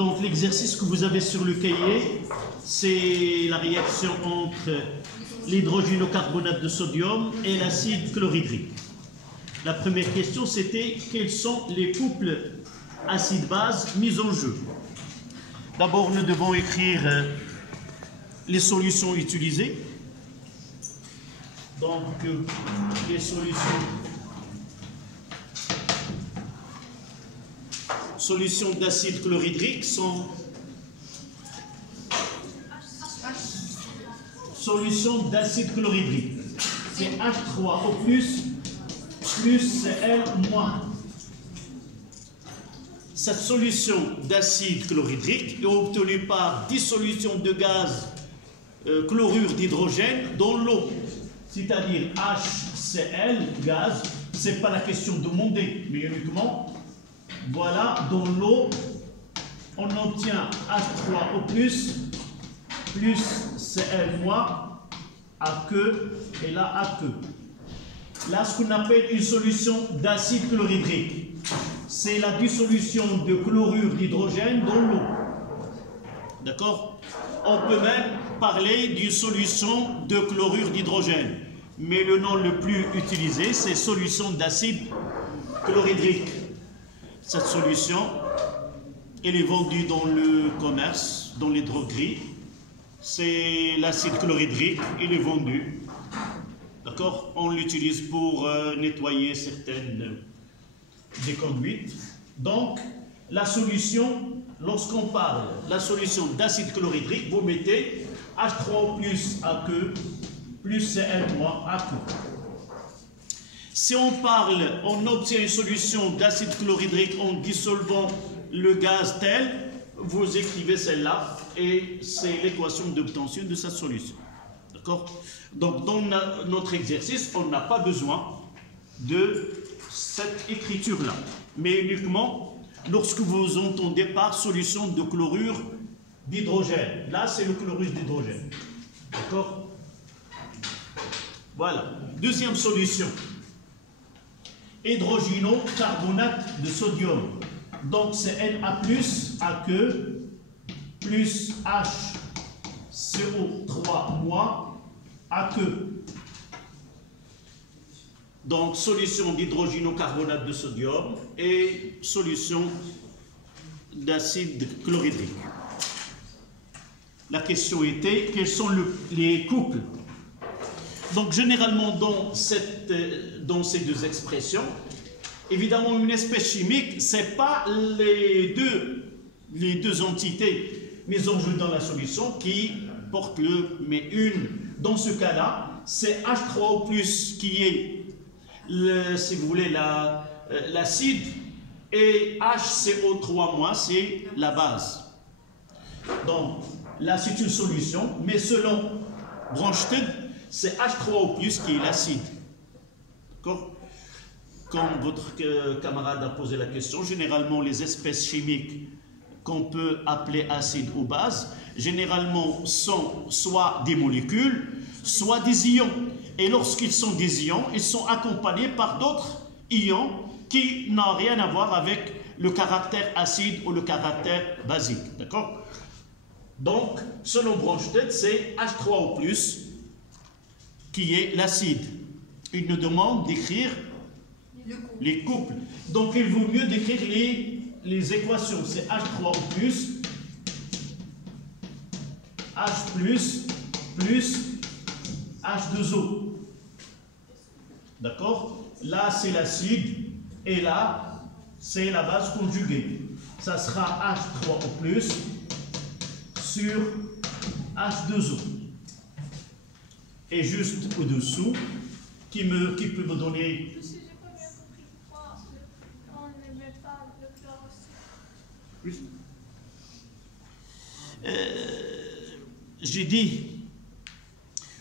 Donc l'exercice que vous avez sur le cahier, c'est la réaction entre l'hydrogénocarbonate de sodium et l'acide chlorhydrique. La première question, c'était quels sont les couples acide-base mis en jeu. D'abord, nous devons écrire les solutions utilisées. Donc, les solutions d'acide chlorhydrique sont solutions d'acide chlorhydrique. C'est H3O+, plus Cl-. Cette solution d'acide chlorhydrique est obtenue par dissolution de gaz chlorure d'hydrogène dans l'eau, c'est-à-dire HCl, gaz. Ce n'est pas la question demandée, mais uniquement, voilà, dans l'eau, on obtient H3O+, plus Cl-, aqueux, et là, aqueux. Là, ce qu'on appelle une solution d'acide chlorhydrique, c'est la dissolution de chlorure d'hydrogène dans l'eau. D'accord? On peut même parler d'une solution de chlorure d'hydrogène, mais le nom le plus utilisé, c'est solution d'acide chlorhydrique. Cette solution, elle est vendue dans le commerce, dans les drogueries. C'est l'acide chlorhydrique, il est vendu. D'accord? On l'utilise pour nettoyer certaines des conduites. Donc, la solution, lorsqu'on parle de la solution d'acide chlorhydrique, vous mettez H3O+ aqueux plus Cl- aqueux. Si on parle, on obtient une solution d'acide chlorhydrique en dissolvant le gaz tel, vous écrivez celle-là et c'est l'équation d'obtention de cette solution. D'accord? Donc, dans notre exercice, on n'a pas besoin de cette écriture-là, mais uniquement lorsque vous entendez par solution de chlorure d'hydrogène. Là, c'est le chlorure d'hydrogène. D'accord? Voilà. Deuxième solution. Hydrogénocarbonate de sodium. Donc, c'est Na+, aqueux, plus HCO3-, aqueux. Donc, solution d'hydrogénocarbonate de sodium et solution d'acide chlorhydrique. La question était, quels sont les couples? Donc, généralement, dans ces deux expressions, évidemment, une espèce chimique, ce n'est pas les deux entités mises en jeu dans la solution qui portent mais une. Dans ce cas-là, c'est H3O+, qui est si vous voulez, l'acide, et HCO3-, c'est la base. Donc, là, c'est une solution, mais selon Bronsted, c'est H3O+, qui est l'acide. D'accord? Comme votre camarade a posé la question, généralement, les espèces chimiques qu'on peut appeler acides ou bases, généralement, sont soit des molécules, soit des ions. Et lorsqu'ils sont des ions, ils sont accompagnés par d'autres ions qui n'ont rien à voir avec le caractère acide ou le caractère basique. D'accord? Donc, selon Bronsted, c'est H3O+, qui est l'acide. Il nous demande d'écrire les couples. Donc, il vaut mieux d'écrire les équations. C'est H3O+, H+, plus H2O. D'accord? Là, c'est l'acide et là, c'est la base conjuguée. Ça sera H3O+, sur H2O. Et juste au-dessous, qui peut me donner... J'ai dit,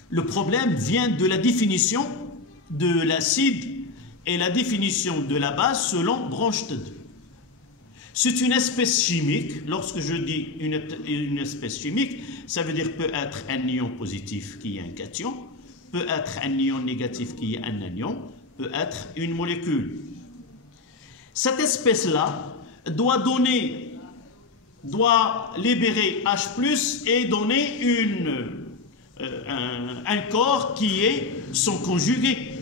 le problème vient de la définition de l'acide et la définition de la base selon Bronsted. C'est une espèce chimique. Lorsque je dis une espèce chimique, ça veut dire peut être un ion positif qui est un cation, peut être un ion négatif qui est un anion, peut être une molécule. Cette espèce-là doit donner doit libérer H+, et donner un corps qui est son conjugué.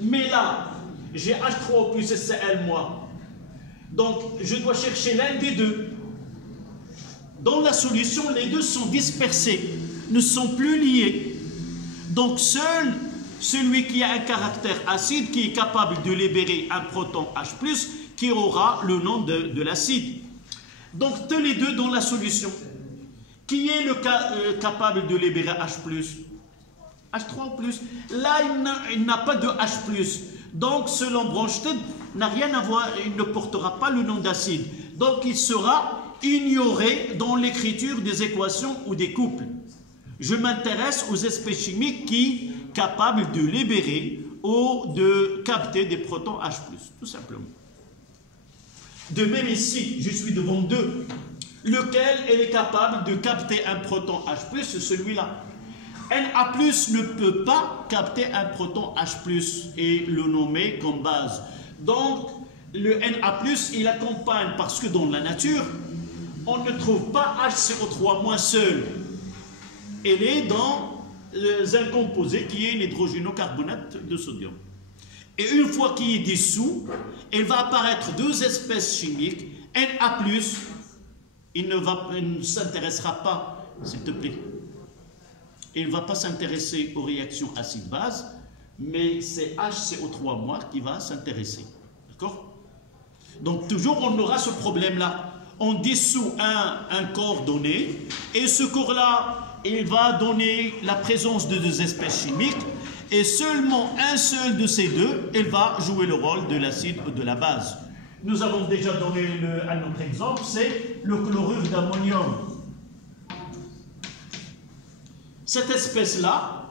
Mais là, j'ai H3O plus SCl moi. Donc, je dois chercher l'un des deux. Dans la solution, les deux sont dispersés, ne sont plus liés. Donc, seul celui qui a un caractère acide, qui est capable de libérer un proton H+, qui aura le nom de l'acide. Donc, tous les deux dans la solution. Qui est capable de libérer H+? H3O+. Là, il n'a pas de H+. Donc, selon Bronsted, n'a rien à voir, il ne portera pas le nom d'acide. Donc, il sera ignoré dans l'écriture des équations ou des couples. Je m'intéresse aux espèces chimiques qui sont capables de libérer ou de capter des protons H+, tout simplement. De même ici, je suis devant deux. Lequel est capable de capter un proton H+, c'est celui-là. Na+ ne peut pas capter un proton H+, et le nommer comme base. Donc, le Na+, il accompagne, parce que dans la nature, on ne trouve pas HCO3- seul. Elle est dans un composé qui est l'hydrogénocarbonate de sodium. Et une fois qu'il est dissous, il va apparaître deux espèces chimiques. Na+, il ne s'intéressera pas, s'il te plaît. Il ne va pas s'intéresser aux réactions acide-base, mais c'est HCO3- qui va s'intéresser. D'accord? Donc toujours on aura ce problème-là. On dissout un corps donné, et ce corps-là, il va donner la présence de deux espèces chimiques, et seulement un seul de ces deux, il va jouer le rôle de l'acide ou de la base. Nous avons déjà donné un autre exemple, c'est le chlorure d'ammonium. Cette espèce-là,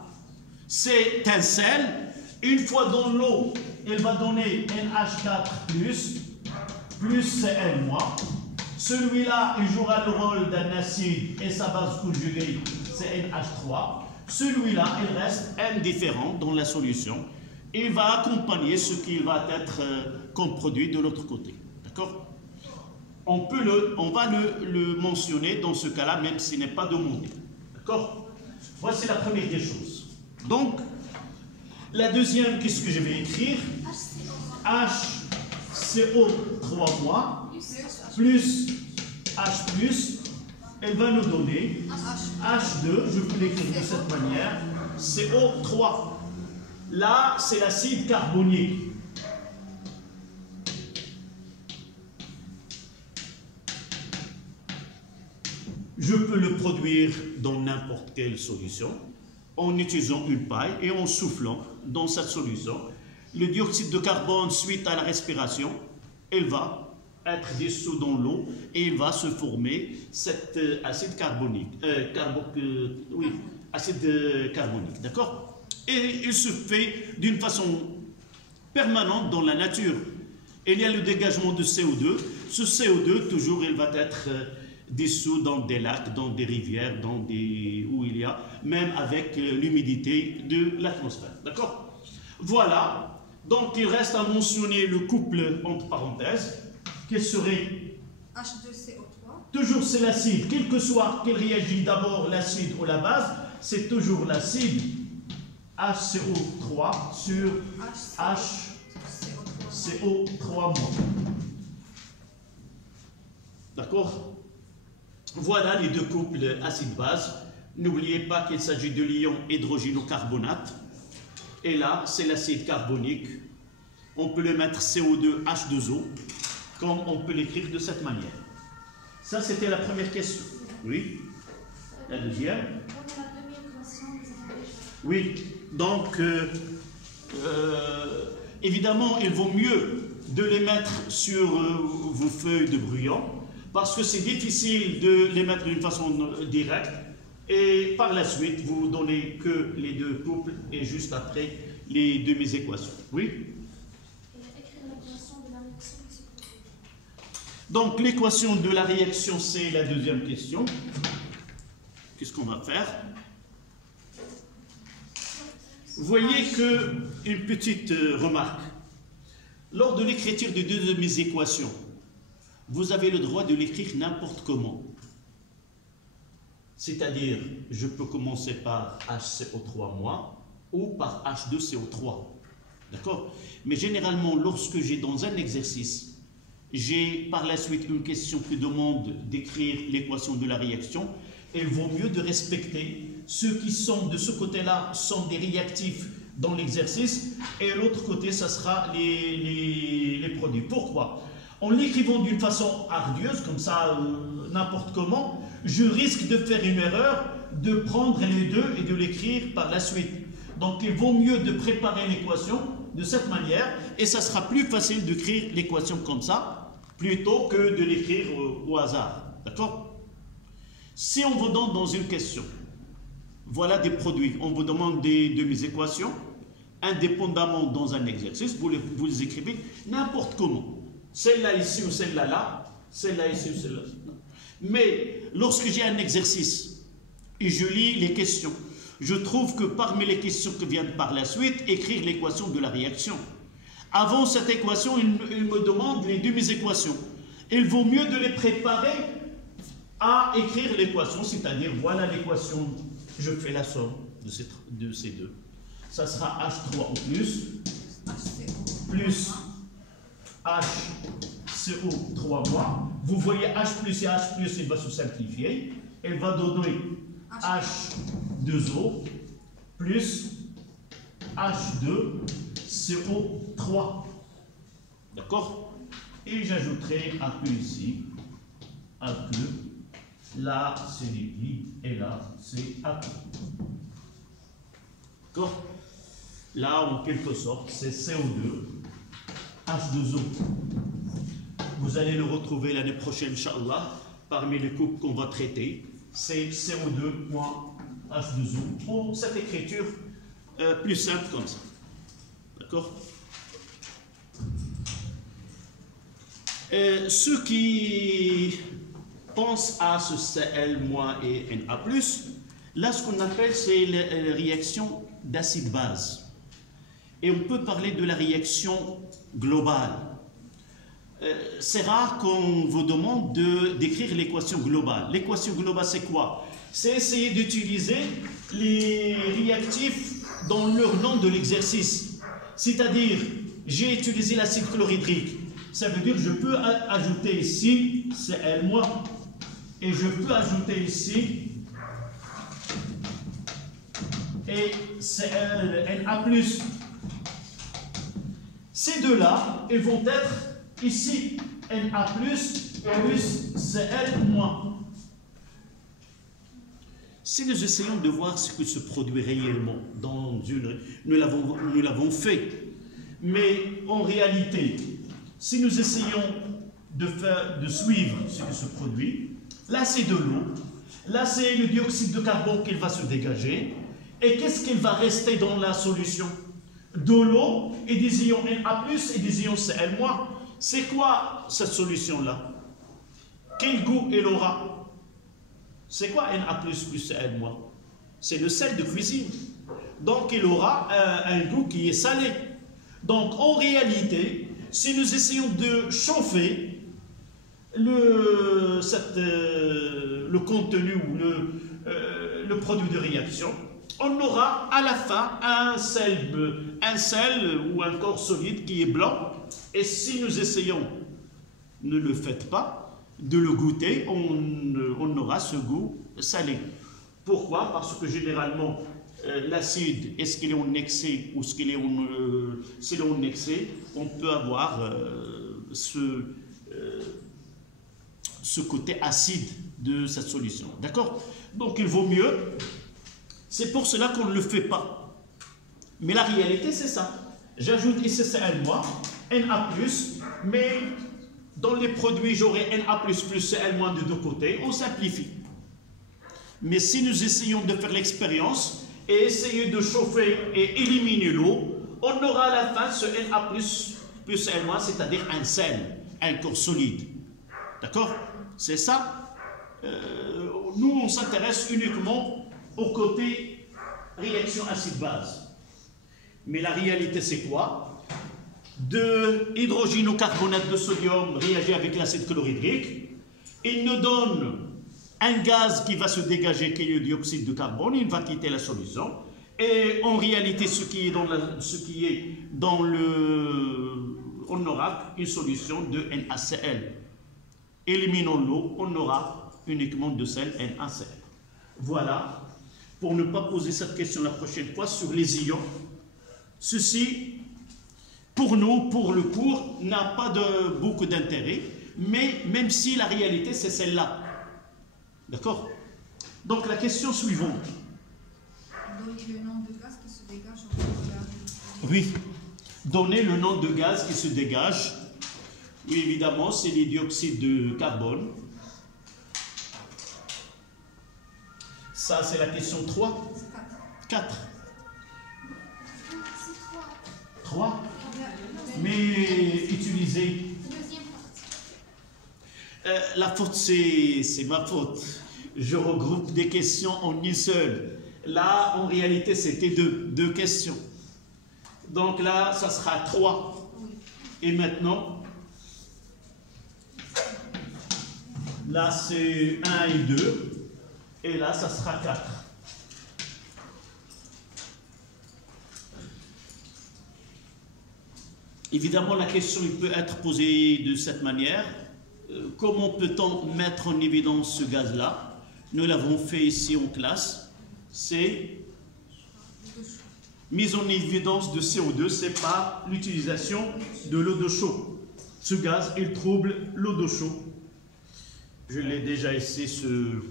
c'est un sel. Une fois dans l'eau, elle va donner NH4+, plus Cl-. Celui-là, il jouera le rôle d'un acide et sa base conjuguée, c'est NH3. Celui-là, il reste indifférent dans la solution. Il va accompagner ce qui va être comme produit de l'autre côté. D'accord? On va le mentionner dans ce cas-là, même s'il n'est pas demandé. D'accord? Voici la première des choses. Donc, la deuxième, qu'est-ce que je vais écrire? HCO3- plus H+, elle va nous donner H2, je peux l'écrire de cette manière, CO3. Là, c'est l'acide carbonique. Je peux le produire dans n'importe quelle solution en utilisant une paille et en soufflant dans cette solution. Le dioxyde de carbone, suite à la respiration, il va être dissous dans l'eau et il va se former cet acide carbonique. Acide carbonique, d'accord? Et il se fait d'une façon permanente dans la nature. Il y a le dégagement de CO2. Ce CO2, toujours, il va être dissous dans des lacs, dans des rivières, où il y a, même avec l'humidité de l'atmosphère. D'accord? Voilà. Donc, il reste à mentionner le couple entre parenthèses, qui serait H2CO3. Toujours c'est l'acide, quel que soit qu'il réagit d'abord l'acide ou la base, c'est toujours l'acide HCO3 sur HCO3-. D'accord? Voilà les deux couples acide-base. N'oubliez pas qu'il s'agit de l'ion hydrogénocarbonate. Et là, c'est l'acide carbonique. On peut le mettre CO2H2O, comme on peut l'écrire de cette manière. Ça, c'était la première question. Oui. La deuxième. Oui. Donc, évidemment, il vaut mieux de les mettre sur vos feuilles de brouillon, parce que c'est difficile de les mettre d'une façon directe. Et par la suite, vous donnez que les deux couples et juste après les demi-équations. Oui. Donc l'équation de la réaction, c'est la deuxième question. Qu'est-ce qu'on va faire? Vous voyez une petite remarque. Lors de l'écriture de deux de mes équations, vous avez le droit de l'écrire n'importe comment. C'est-à-dire, je peux commencer par HCO3- ou par H2CO3. D'accord? Mais généralement, lorsque j'ai dans un exercice, j'ai par la suite une question qui demande d'écrire l'équation de la réaction, il vaut mieux de respecter ceux qui sont de ce côté-là sont des réactifs dans l'exercice et l'autre côté, ça sera les produits. Pourquoi? En l'écrivant d'une façon ardieuse, comme ça, n'importe comment, je risque de faire une erreur, de prendre les deux et de l'écrire par la suite. Donc, il vaut mieux de préparer l'équation de cette manière et ça sera plus facile d'écrire l'équation comme ça plutôt que de l'écrire au hasard. D'accord? Si on vous donne dans une question, voilà des produits, on vous demande des demi-équations, indépendamment dans un exercice, vous les écrivez n'importe comment. Celle-là ici ou celle-là là, celle-là ici ou celle-là. Mais lorsque j'ai un exercice et je lis les questions, je trouve que parmi les questions qui viennent par la suite, écrire l'équation de la réaction. Avant cette équation, il me demande les demi-équations. Il vaut mieux de les préparer à écrire l'équation, c'est-à-dire voilà l'équation, je fais la somme de ces deux. Ça sera H3O plus HCO3-. Vous voyez H plus et H plus, il va se simplifier. Elle va donner H2O plus H2CO3. D'accord? Et j'ajouterai AQ ici. AQ. Là, c'est liquide. Et là, c'est AQ. D'accord? Là, en quelque sorte, c'est CO2. H2O. Vous allez le retrouver l'année prochaine, Inch'Allah, parmi les coupes qu'on va traiter. C'est CO2.H2O pour cette écriture plus simple comme ça. D'accord? Ceux qui pensent à ce Cl- et Na+, là ce qu'on appelle c'est la réaction d'acide-base. Et on peut parler de la réaction globale. C'est rare qu'on vous demande d'écrire l'équation globale. L'équation globale, c'est quoi? C'est essayer d'utiliser les réactifs dans leur nom de l'exercice. C'est-à-dire, j'ai utilisé l'acide chlorhydrique. Ça veut dire que je peux ajouter ici Cl- et je peux ajouter ici et Na+. Ces deux-là, ils vont être ici, Na+, plus Cl-. Si nous essayons de voir ce que se produit réellement dans une... Nous l'avons fait. Mais en réalité, si nous essayons de suivre ce qui se produit, là c'est de l'eau, là c'est le dioxyde de carbone qui va se dégager. Et qu'est-ce qu'il va rester dans la solution? De l'eau et des ions Na+, et des ions Cl-. C'est quoi cette solution-là? Quel goût elle aura? C'est quoi Na+, plus Cl-? C'est le sel de cuisine. Donc il aura un goût qui est salé. Donc en réalité, si nous essayons de chauffer le contenu ou le produit de réaction, on aura à la fin un sel ou un corps solide qui est blanc. Et si nous essayons, ne le faites pas, de le goûter, on aura ce goût salé. Pourquoi? Parce que généralement, l'acide, est-ce qu'il est en excès ou s'il est en excès, on peut avoir ce côté acide de cette solution. D'accord? Donc il vaut mieux. C'est pour cela qu'on ne le fait pas. Mais la réalité, c'est ça. J'ajoute ici Cl-, Na+, mais dans les produits, j'aurai Na+, plus Cl- de deux côtés. On simplifie. Mais si nous essayons de faire l'expérience et essayer de chauffer et éliminer l'eau, on aura à la fin ce Na+, plus Cl-, c'est-à-dire un sel, un corps solide. D'accord? C'est ça. Nous, on s'intéresse uniquement au côté réaction acide-base. Mais la réalité, c'est quoi? de hydrogénocarbonate de sodium réagit avec l'acide chlorhydrique. Il nous donne un gaz qui va se dégager, qui est le dioxyde de carbone. Il va quitter la solution. Et en réalité, ce qui est dans le... On aura une solution de NaCl. Éliminons l'eau, on aura uniquement de sel NaCl. Voilà, pour ne pas poser cette question la prochaine fois sur les ions. Ceci, pour nous, pour le cours, n'a pas beaucoup d'intérêt, mais même si la réalité, c'est celle-là. D'accord? Donc, la question suivante. Donnez le nom de gaz qui se dégage en Oui, donnez le nom de gaz qui se dégage. Oui, évidemment, c'est les dioxydes de carbone. Ça, c'est la question 3. 4. 3. Mais utilisez. La faute, c'est ma faute. Je regroupe des questions en une seule. Là, en réalité, c'était deux questions. Donc là, ça sera 3. Et maintenant, là, c'est 1 et 2. Et là, ça sera 4. Évidemment, la question il peut être posée de cette manière. Comment peut-on mettre en évidence ce gaz-là? Nous l'avons fait ici en classe. C'est mise en évidence de CO2, c'est par l'utilisation de l'eau de chaud. Ce gaz, il trouble l'eau de chaud. Je l'ai déjà essayé, ce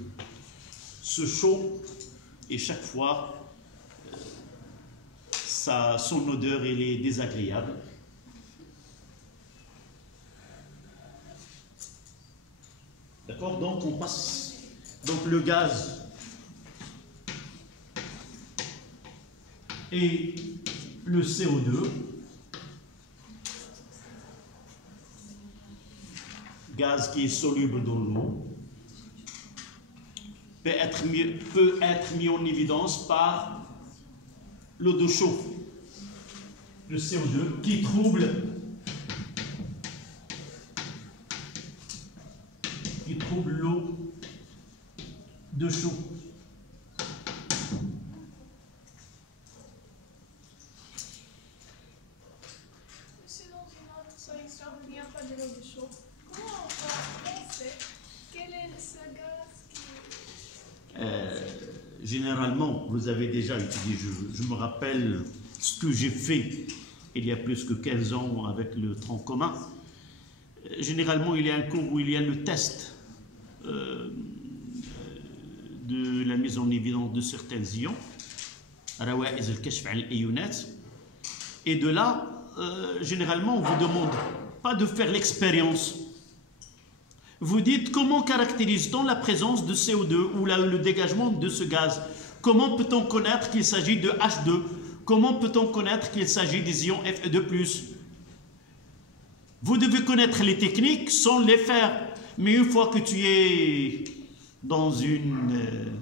chaud, et chaque fois, son odeur, elle est désagréable. D'accord? Donc, on passe. Donc, le gaz et le CO2. Gaz qui est soluble dans l'eau peut être mis en évidence par l'eau de chaud, le CO2, qui trouble l'eau de chaud. Si dans une autre solution il n'y a pas de l'eau de chaud, comment on va penser quel est ce gaz qui... Généralement, vous avez déjà utilisé, je me rappelle ce que j'ai fait il y a plus que 15 ans avec le tronc commun. Généralement, il y a un cours où il y a le test de la mise en évidence de certains ions, et de là, généralement, on ne vous demande pas de faire l'expérience. Vous dites comment caractérise-t-on la présence de CO2 ou le dégagement de ce gaz? Comment peut-on connaître qu'il s'agit de H2? Comment peut-on connaître qu'il s'agit des ions Fe2+? Vous devez connaître les techniques sans les faire. Mais une fois que tu es dans une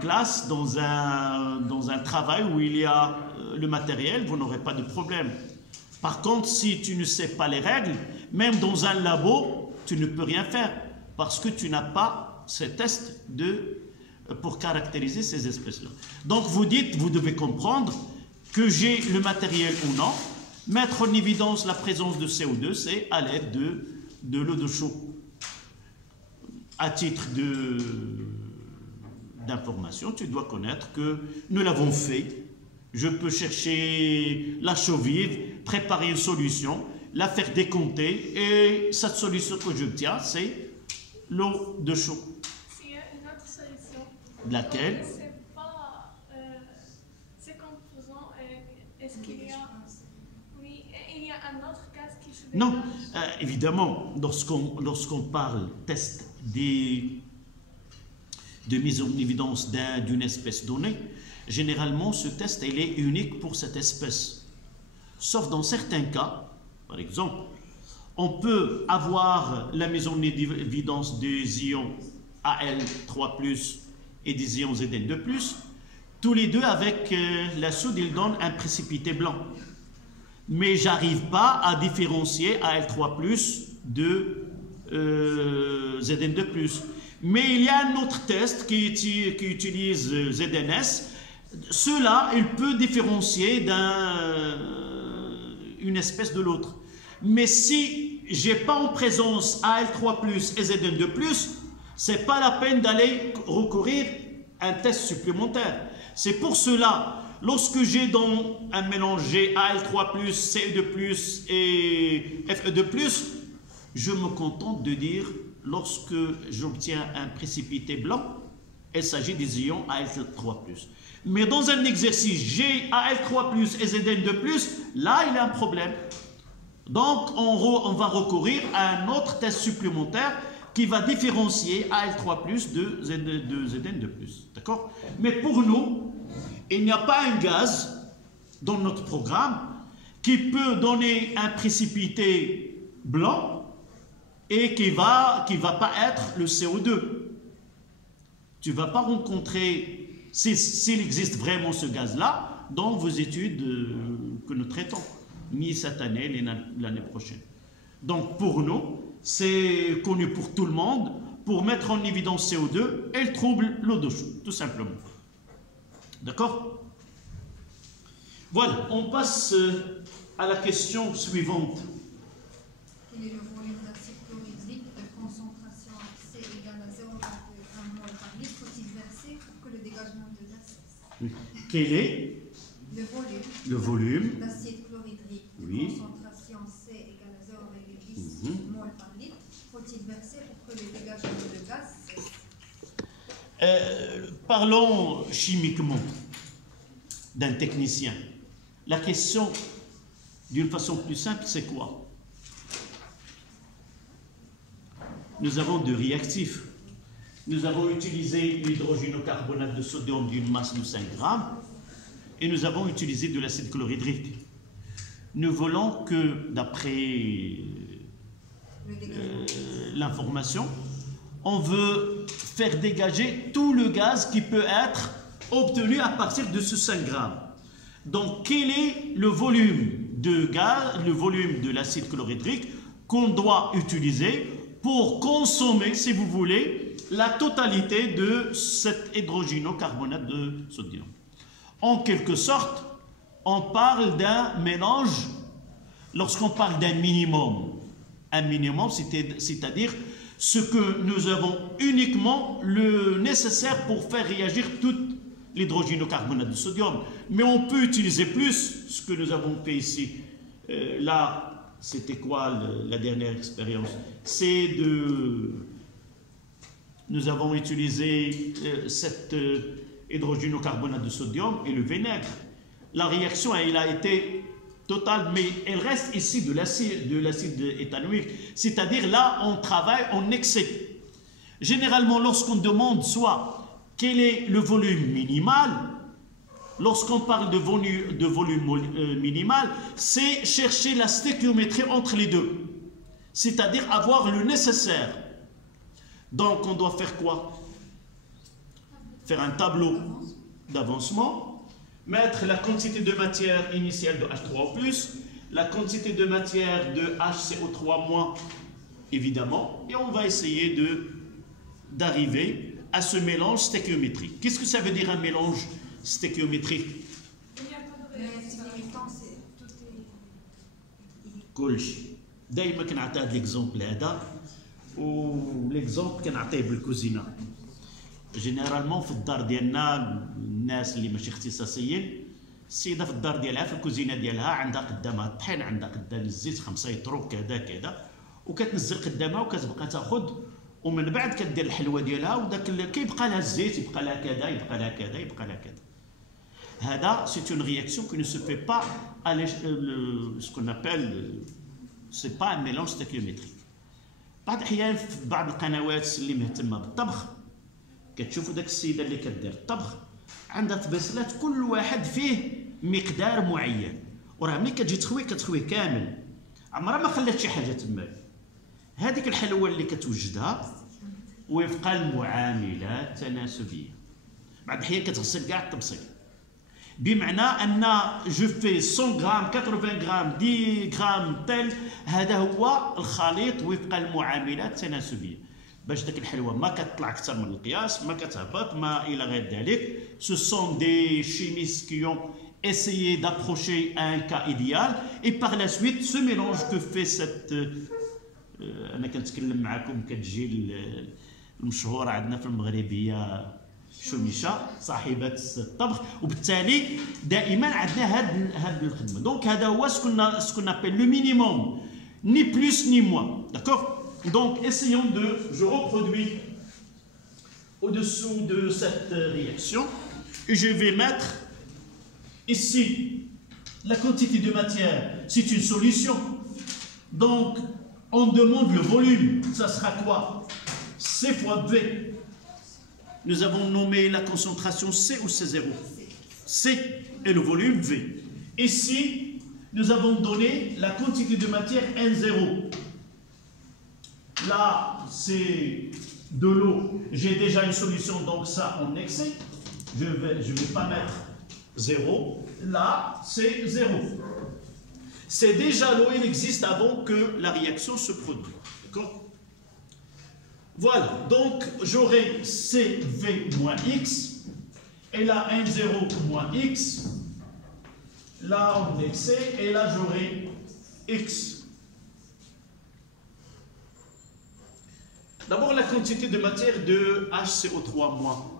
classe, dans un travail où il y a le matériel, vous n'aurez pas de problème. Par contre, si tu ne sais pas les règles, même dans un labo, tu ne peux rien faire parce que tu n'as pas ces tests pour caractériser ces espèces-là. Donc vous dites, vous devez comprendre que j'ai le matériel ou non. Mettre en évidence la présence de CO2, c'est à l'aide de l'eau de chaud. À titre d'information, tu dois connaître que nous l'avons fait. Je peux chercher la chaux vive, préparer une solution, la faire décompter, et cette solution que j'obtiens, c'est l'eau de chaud. S'il y a une autre solution, laquelle? c'est pas ces composants, est-ce qu'il y a... Oui, il y a un autre gaz qui se dégage? Non, évidemment, lorsqu'on parle test de mise en évidence d'une espèce donnée, généralement ce test il est unique pour cette espèce. Sauf dans certains cas, par exemple, on peut avoir la mise en évidence des ions Al3+, et des ions Zn2+, tous les deux avec la soude, ils donnent un précipité blanc. mais j'arrive pas à différencier AL3+ de Zn2+. Mais il y a un autre test qui utilise ZNS. Cela, il peut différencier une espèce de l'autre. Mais si j'ai pas en présence AL3+ et Zn2+, c'est pas la peine d'aller recourir à un test supplémentaire. C'est pour cela, lorsque j'ai dans un mélange AL3+, Ce2+, et Fe2+, je me contente de dire, lorsque j'obtiens un précipité blanc, il s'agit des ions Al3+. Mais dans un exercice, j'ai Al3+ et Zn2+, là il y a un problème. Donc on va recourir à un autre test supplémentaire qui va différencier Al3+ de Zn2+. D'accord? Mais pour nous, il n'y a pas un gaz dans notre programme qui peut donner un précipité blanc et qui va pas être le CO2. Tu ne vas pas rencontrer, s'il existe vraiment ce gaz-là, dans vos études que nous traitons, ni cette année, ni l'année prochaine. Donc pour nous, c'est connu pour tout le monde, pour mettre en évidence CO2, elle trouble l'eau de chaux, tout simplement. D'accord? Voilà, on passe à la question suivante. Quel est le volume d'acide chlorhydrique de concentration C égale à 0,1 mol par litre faut-il verser pour que le dégagement de gaz cesse? Quel est le volume d'acide chlorhydrique de concentration C égale à 0,10 mol par litre faut-il verser pour que le dégagement de gaz cesse? Parlons chimiquement d'un technicien. La question, d'une façon plus simple, c'est quoi? Nous avons deux réactifs. Nous avons utilisé l'hydrogénocarbonate de sodium d'une masse de 5 grammes et nous avons utilisé de l'acide chlorhydrique. Nous voulons que, d'après l'information, on veut faire dégager tout le gaz qui peut être obtenu à partir de ce 5 grammes. Donc, quel est le volume de gaz, le volume de l'acide chlorhydrique qu'on doit utiliser pour consommer, si vous voulez, la totalité de cet hydrogénocarbonate de sodium? En quelque sorte, on parle d'un mélange, lorsqu'on parle d'un minimum, c'est-à-dire ce que nous avons uniquement le nécessaire pour faire réagir toute l'hydrogénocarbonate de sodium. Mais on peut utiliser plus, ce que nous avons fait ici. Là, c'était quoi la dernière expérience? C'est nous avons utilisé cet hydrogénocarbonate de sodium et le vinaigre. La réaction, elle a été totale, mais elle reste ici de l'acide éthanoïque. C'est-à-dire là, on travaille en excès. Généralement, lorsqu'on demande soit quel est le volume minimal, lorsqu'on parle de volume minimal, c'est chercher la stéchiométrie entre les deux. C'est-à-dire avoir le nécessaire. Donc, on doit faire quoi? Faire un tableau d'avancement, mettre la quantité de matière initiale de H3O+, la quantité de matière de HCO3-, évidemment, et on va essayer d'arriver à ce mélange stéchiométrique. Qu'est-ce que ça veut dire un mélange stéchiométrique? Il n'y a pas de réaction. كلشي دائما كنعطي هذا ليكزومبل هذا وليكزومبل كنعطيه بالكوزينه. جينيرالمون في الدار ديالنا الناس اللي ماشي اختصاصيين، السيده في الدار ديالها في الكوزينه ديالها عندها قدامها الطحين، عندها قدام الزيت 5 يترو كذا وكتنزل قدامها وكتبقى تاخذ، ومن بعد كدير الحلوه ديالها وداك كيبقى لها الزيت، يبقى لها كذا، يبقى لها كذا، يبقى لها كذا. هذا c'est une réaction qui ne se fait pas à ce qu'on appelle c'est pas un mélange stéchiométrique. بعض الأحيان في بعض القنوات اللي مهتمه بالطبخ كتشوفوا داك السيده اللي كدير الطبخ عندها طبيصلات كل واحد فيه مقدار معين، وراه ملي كتجي كتخويه كامل، عمرها ما خلات شي حاجه تما. هذيك الحلوه اللي كتوجدها وفق المعاملات التناسبيه، بعض الأحيان كتغسل كاع التبصيل. بمعنى أن je fais 100 غرام 80 غرام 10 غرام تل، هذا هو الخليط وفق المعاملات التناسبية، باش داك الحلوى ما كتطلع أكثر من القياس، ما كتهبط، ما إلى غير ذلك. Ce sont des chimistes qui ont essayé d'approcher à un cas idéal et par la suite ce mélange que fait cette أنا كنتكلم معكم كتجي المشهورة عندنا في المغربية شوميشة صاحبة الطبخ، وبالتالي دائما عندنا هاد الخدمة. دونك هذا هو ce qu'on appelle le minimum, ni plus ni moins, d'accord. Donc essayons de, je reproduis au-dessous de cette réaction et je vais mettre ici la quantité de matière, c'est une solution. Donc on demande le volume, ça sera quoi? C fois V. Nous avons nommé la concentration C ou C0? C et le volume V. Ici, nous avons donné la quantité de matière N0. Là, c'est de l'eau. J'ai déjà une solution, donc ça en excès. Je vais pas mettre 0. Là, c'est 0. C'est déjà l'eau, il existe avant que la réaction se produise. D'accord? Voilà, donc j'aurai CV moins X, et là N0 moins X, là en excès, et là j'aurai X. D'abord la quantité de matière de HCO3 moins.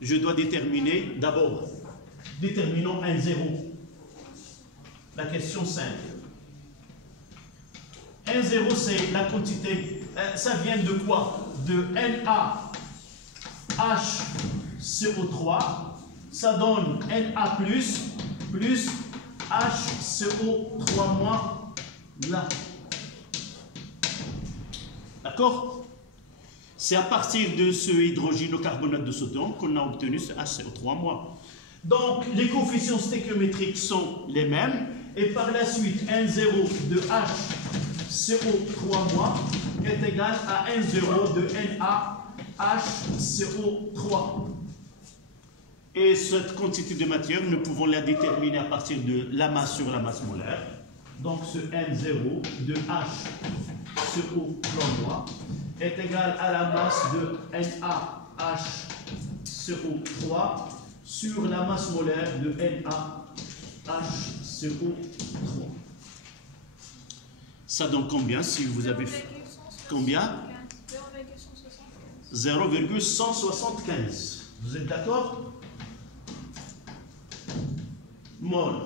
Je dois déterminer, d'abord, déterminons N0. La question simple. N0, c'est la quantité. Ça vient de quoi? De NaHCO3. Ça donne Na plus HCO3 moins là. D'accord? C'est à partir de ce hydrogénocarbonate de sodium qu'on a obtenu ce HCO3 moins. Donc, les coefficients stéchiométriques sont les mêmes. Et par la suite, N0 de HCO3- est égal à N0 de NaHCO3. Et cette quantité de matière, nous pouvons la déterminer à partir de la masse sur la masse molaire. Donc ce N0 de HCO3- est égal à la masse de NaHCO3 sur la masse molaire de NaHCO3. Ça donne combien si vous avez fait combien? 0,175. Vous êtes d'accord? Mol.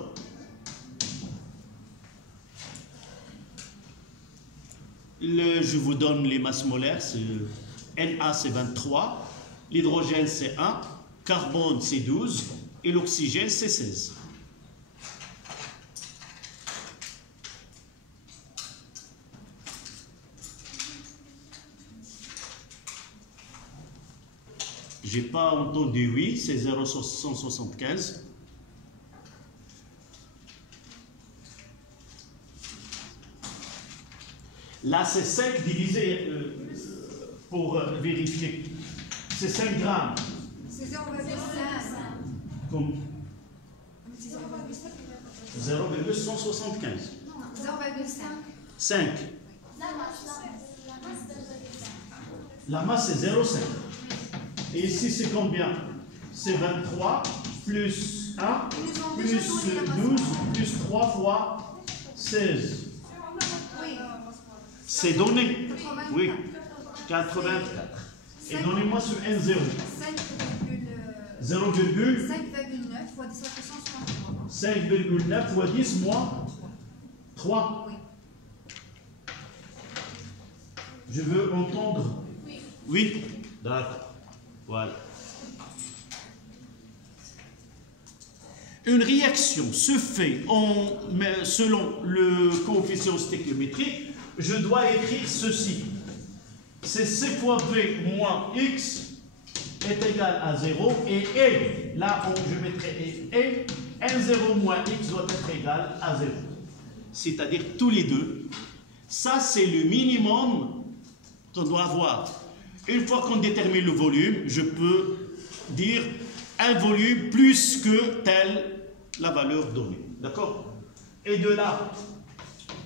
Je vous donne les masses molaires. Na c'est 23, l'hydrogène c'est 1, carbone c'est 12 et l'oxygène c'est 16. J'ai pas entendu oui, c'est 0,175. Là, c'est 5 divisé pour vérifier. C'est 5 grammes. C'est 0,5. Comme 0,175. 0,5. 5. La masse, c'est 0,5. Et ici, c'est combien? C'est 23 plus 1 plus 12 plus 3 fois 16. C'est donné. Oui. 84. Et donnez-moi ce N0. 5,9 fois 10 5,9 fois 10 moins 3. Oui. Je veux entendre. Oui. D'accord. Voilà. Une réaction se fait selon le coefficient stéchiométrique. Je dois écrire ceci. C'est C fois V moins X est égal à 0 et là je mettrai et N0 moins X doit être égal à 0. C'est-à-dire tous les deux. Ça, c'est le minimum qu'on doit avoir. Une fois qu'on détermine le volume, je peux dire un volume plus que telle la valeur donnée. D'accord? Et de là,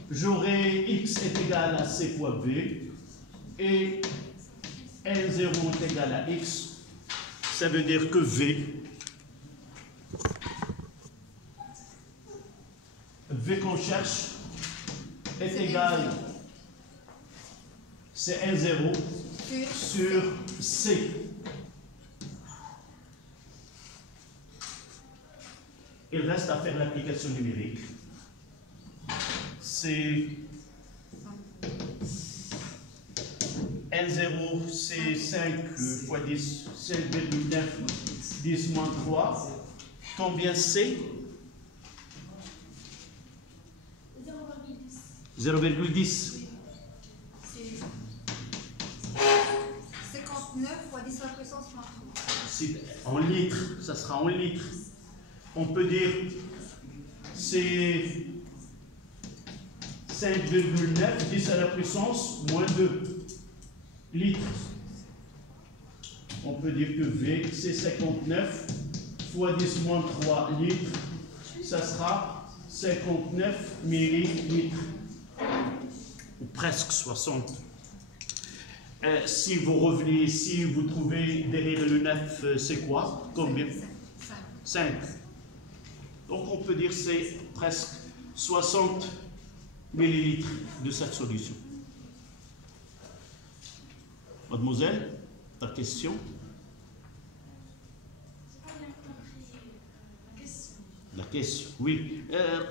j'aurai x est égal à c fois v et N0 est égal à x. Ça veut dire que V qu'on cherche est égal, c'est N0 sur C. Il reste à faire l'application numérique. C'est N0, c'est 5 fois 10, 7,9, 10 moins 3. Combien c'est? 0,10. 59 fois 10 à la puissance 33. En litres, ça sera en litres. On peut dire c'est 5,9, 10 à la puissance moins 2 litres. On peut dire que V, c'est 59 fois 10 moins 3 litres. Ça sera 59 millilitres. Ou presque 60. Si vous revenez ici, vous trouvez derrière le 9, c'est quoi? Combien? 5. Donc on peut dire que c'est presque 60 millilitres de cette solution. Mademoiselle, ta question? La question, oui. La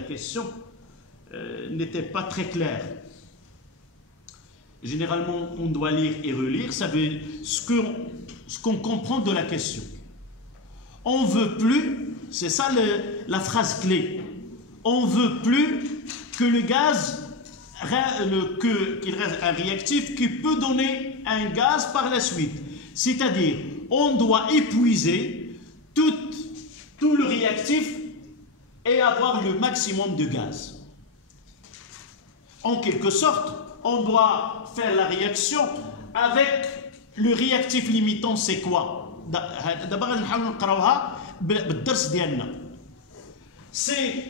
question n'était pas très claire. Généralement, on doit lire et relire. Ça veut ce qu'on comprend de la question. On veut plus, c'est ça la phrase clé. On veut plus que le gaz, qu'il reste un réactif qui peut donner un gaz par la suite. C'est-à-dire, on doit épuiser tout le réactif et avoir le maximum de gaz. En quelque sorte, on doit faire la réaction avec le réactif limitant, c'est quoi? C'est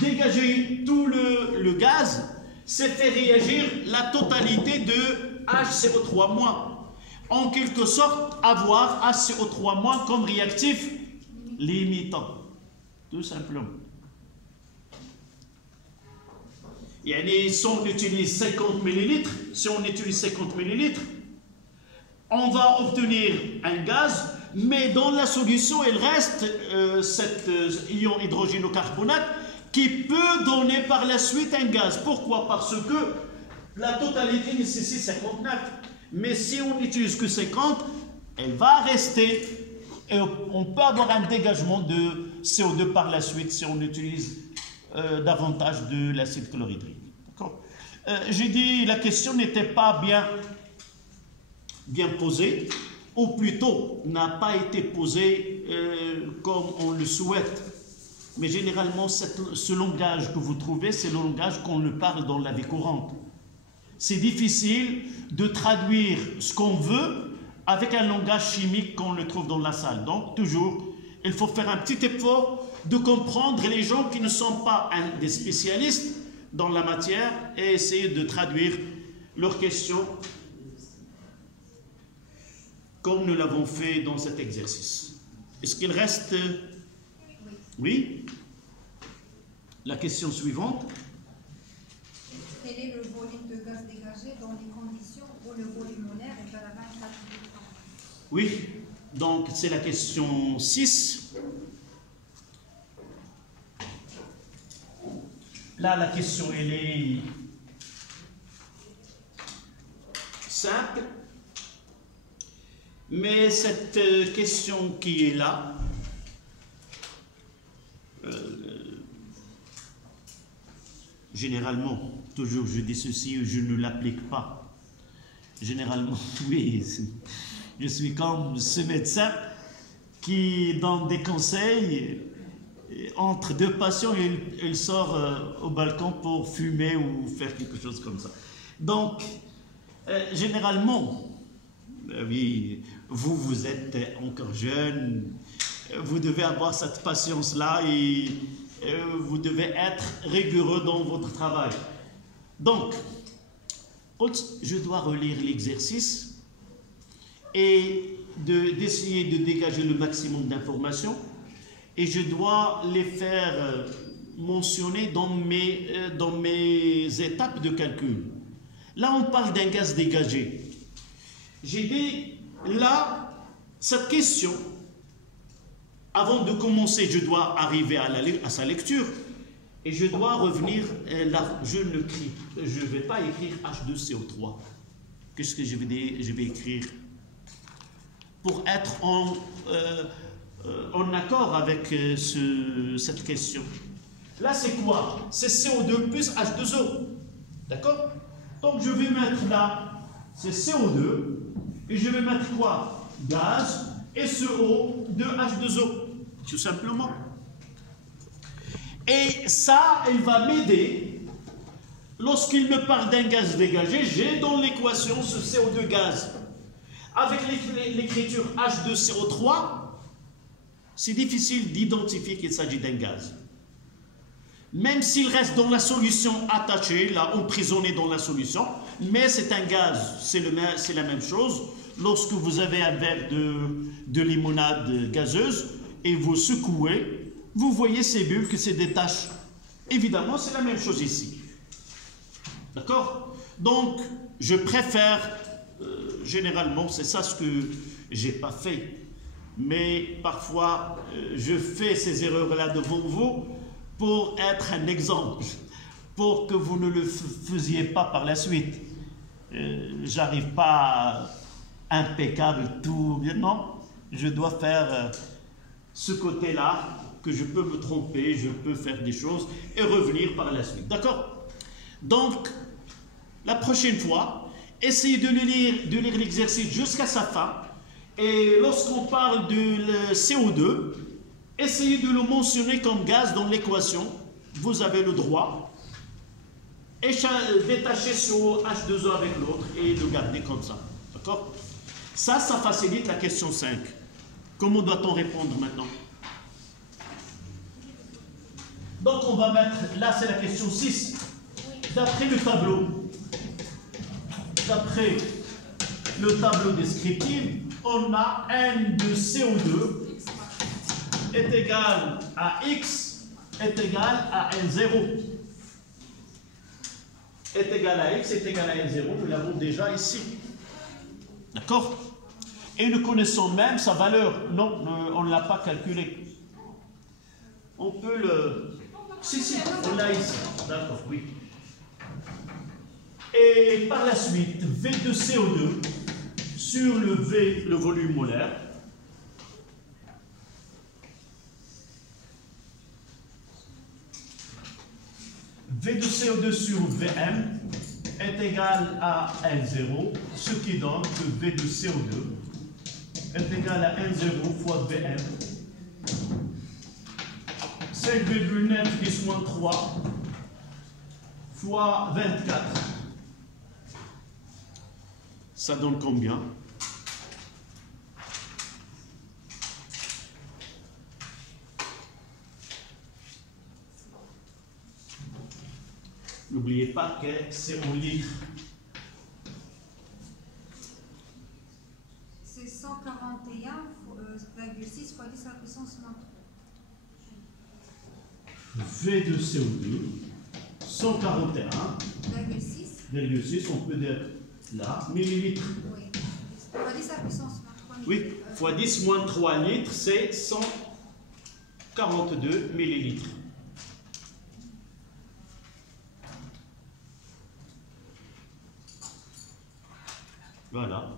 dégager tout le gaz, c'est faire réagir la totalité de HCO3-. En quelque sorte, avoir HCO3- comme réactif limitant. Tout simplement. Si on utilise 50 millilitres, on va obtenir un gaz, mais dans la solution, il reste cet ion hydrogénocarbonate qui peut donner par la suite un gaz. Pourquoi? Parce que la totalité nécessite 59. Mais si on n'utilise que 50, elle va rester. Et on peut avoir un dégagement de CO2 par la suite si on utilise davantage de l'acide chlorhydrique. J'ai dit la question n'était pas bien posée, ou plutôt n'a pas été posée comme on le souhaite. Mais généralement, ce langage que vous trouvez, c'est le langage qu'on le parle dans la vie courante. C'est difficile de traduire ce qu'on veut avec un langage chimique qu'on le trouve dans la salle. Donc, toujours, il faut faire un petit effort de comprendre les gens qui ne sont pas des spécialistes dans la matière et essayer de traduire leurs questions comme nous l'avons fait dans cet exercice. Est-ce qu'il reste... Oui? La question suivante. Quel est le volume de gaz dégagé dans les conditions où le volume molaire est à la 24 litres? Oui, donc c'est la question 6. Là, la question, elle est simple. Mais cette question qui est là, généralement, toujours je dis ceci, je ne l'applique pas. Généralement, oui, je suis comme ce médecin qui donne des conseils. Entre deux patients, il sort au balcon pour fumer ou faire quelque chose comme ça. Donc, Généralement, oui, vous êtes encore jeune, vous devez avoir cette patience-là et vous devez être rigoureux dans votre travail. Donc, je dois relire l'exercice et d'essayer de dégager le maximum d'informations et je dois les faire mentionner dans mes étapes de calcul. Là, on parle d'un gaz dégagé. J'ai dit, là, cette question, avant de commencer, je dois arriver à sa lecture et je dois revenir là. Je ne vais pas écrire H2CO3. Qu'est-ce que je vais écrire pour être en accord avec cette question. Là, c'est quoi? C'est CO2 plus H2O. D'accord? Donc, je vais mettre là, c'est CO2, et je vais mettre quoi? Gaz et CO de H2O, tout simplement. Et ça, il va m'aider. Lorsqu'il me parle d'un gaz dégagé, j'ai dans l'équation ce CO2 gaz. Avec l'écriture H2CO3, c'est difficile d'identifier qu'il s'agit d'un gaz. Même s'il reste dans la solution attachée, là, emprisonné dans la solution, mais c'est un gaz, c'est la même chose. Lorsque vous avez un verre de limonade gazeuse et vous secouez, vous voyez ces bulles que c'est des taches. Évidemment, c'est la même chose ici. D'accord? Donc, je préfère, généralement, c'est ça ce que j'ai pas fait. Mais parfois, je fais ces erreurs-là devant vous pour être un exemple, pour que vous ne le faisiez pas par la suite. J'arrive pas impeccable, tout bien, non. Je dois faire ce côté-là, que je peux me tromper, je peux faire des choses et revenir par la suite. D'accord? Donc, la prochaine fois, essayez de lire l'exercice jusqu'à sa fin. Et lorsqu'on parle de CO2, essayez de le mentionner comme gaz dans l'équation. Vous avez le droit. Détacher CO H2O avec l'autre et le garder comme ça. D'accord? Ça facilite la question 5. Comment doit-on répondre maintenant? Donc on va mettre, là c'est la question 6. D'après le tableau descriptif, on a N de CO2 est égal à X est égal à N0. Est égal à X est égal à N0, nous l'avons déjà ici. D'accord? Et nous connaissons même sa valeur. Non, on ne l'a pas calculé. On peut le... Si, on l'a ici. D'accord, oui. Et par la suite, V de CO2 sur le V, le volume molaire, V de CO2 sur Vm est égal à N0, ce qui donne que V de CO2 est égal à N0 fois Vm, 5,9 plus moins 3 fois 24. Ça donne combien? N'oubliez pas que c'est en litres. C'est 141,6 fois 10 à la puissance moins 3. V de CO2, 141,6, on peut dire là, millilitres. Oui. Fois 10 à la puissance moins 3 Oui, fois 10 moins 3 litres, c'est 142 millilitres. Voilà.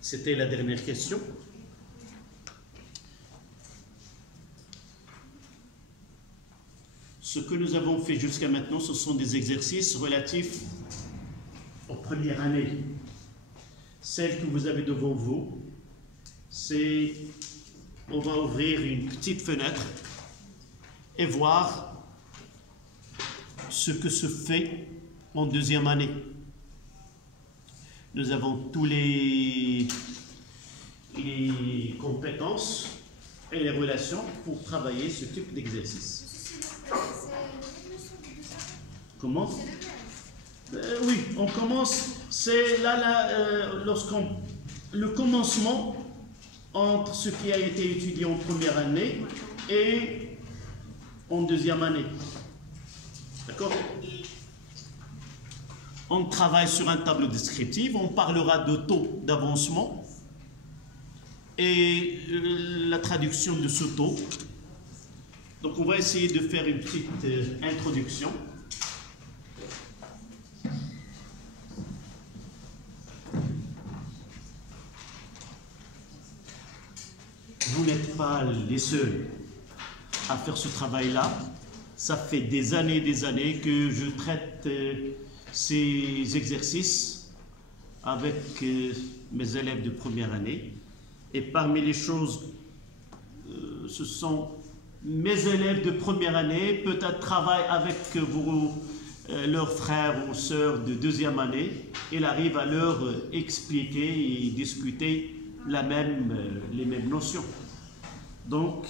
C'était la dernière question. Ce que nous avons fait jusqu'à maintenant, ce sont des exercices relatifs aux premières années. Celle que vous avez devant vous, c'est, on va ouvrir une petite fenêtre et voir ce que se fait en deuxième année. Nous avons tous les compétences et les relations pour travailler ce type d'exercice. Comment? Oui, on commence, c'est là, lorsqu'on le commencement entre ce qui a été étudié en première année et en deuxième année. D'accord? On travaille sur un tableau descriptif, on parlera de taux d'avancement et la traduction de ce taux. Donc on va essayer de faire une petite introduction. Vous n'êtes pas les seuls à faire ce travail-là. Ça fait des années que je traite ces exercices avec mes élèves de première année. Et parmi les choses, ce sont mes élèves de première année, peut-être travaillent avec leurs frères ou sœurs de deuxième année. Il arrive à leur expliquer et discuter les mêmes notions. Donc,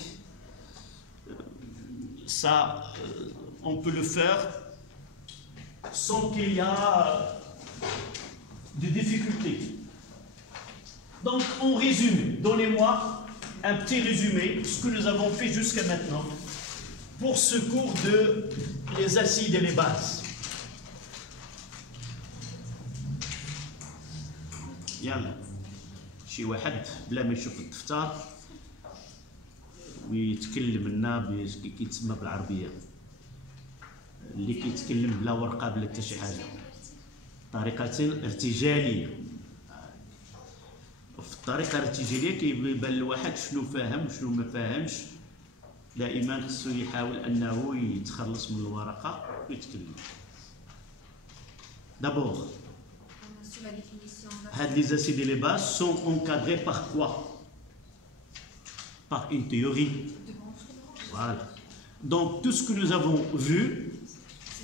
ça, on peut le faire sans qu'il y ait de difficultés. Donc, en résumé, donnez-moi un petit résumé de ce que nous avons fait jusqu'à maintenant pour ce cours de les acides et les bases. يلا شي واحد بلا ما يشوف الدفتر ويتكلم لنا كيتسمى بالعربيه اللي كيتكلم بلا ورقه بلا حتى شي حاجه طريقه ارتجاليه. في الطريقه الارتجاليه كيبان الواحد شنو فاهم وشنو ما فاهمش. دائما خصو يحاول انه يتخلص من الورقه ويتكلم. دابور les acides et les bases sont encadrés par quoi? Par une théorie. Voilà. Donc tout ce que nous avons vu,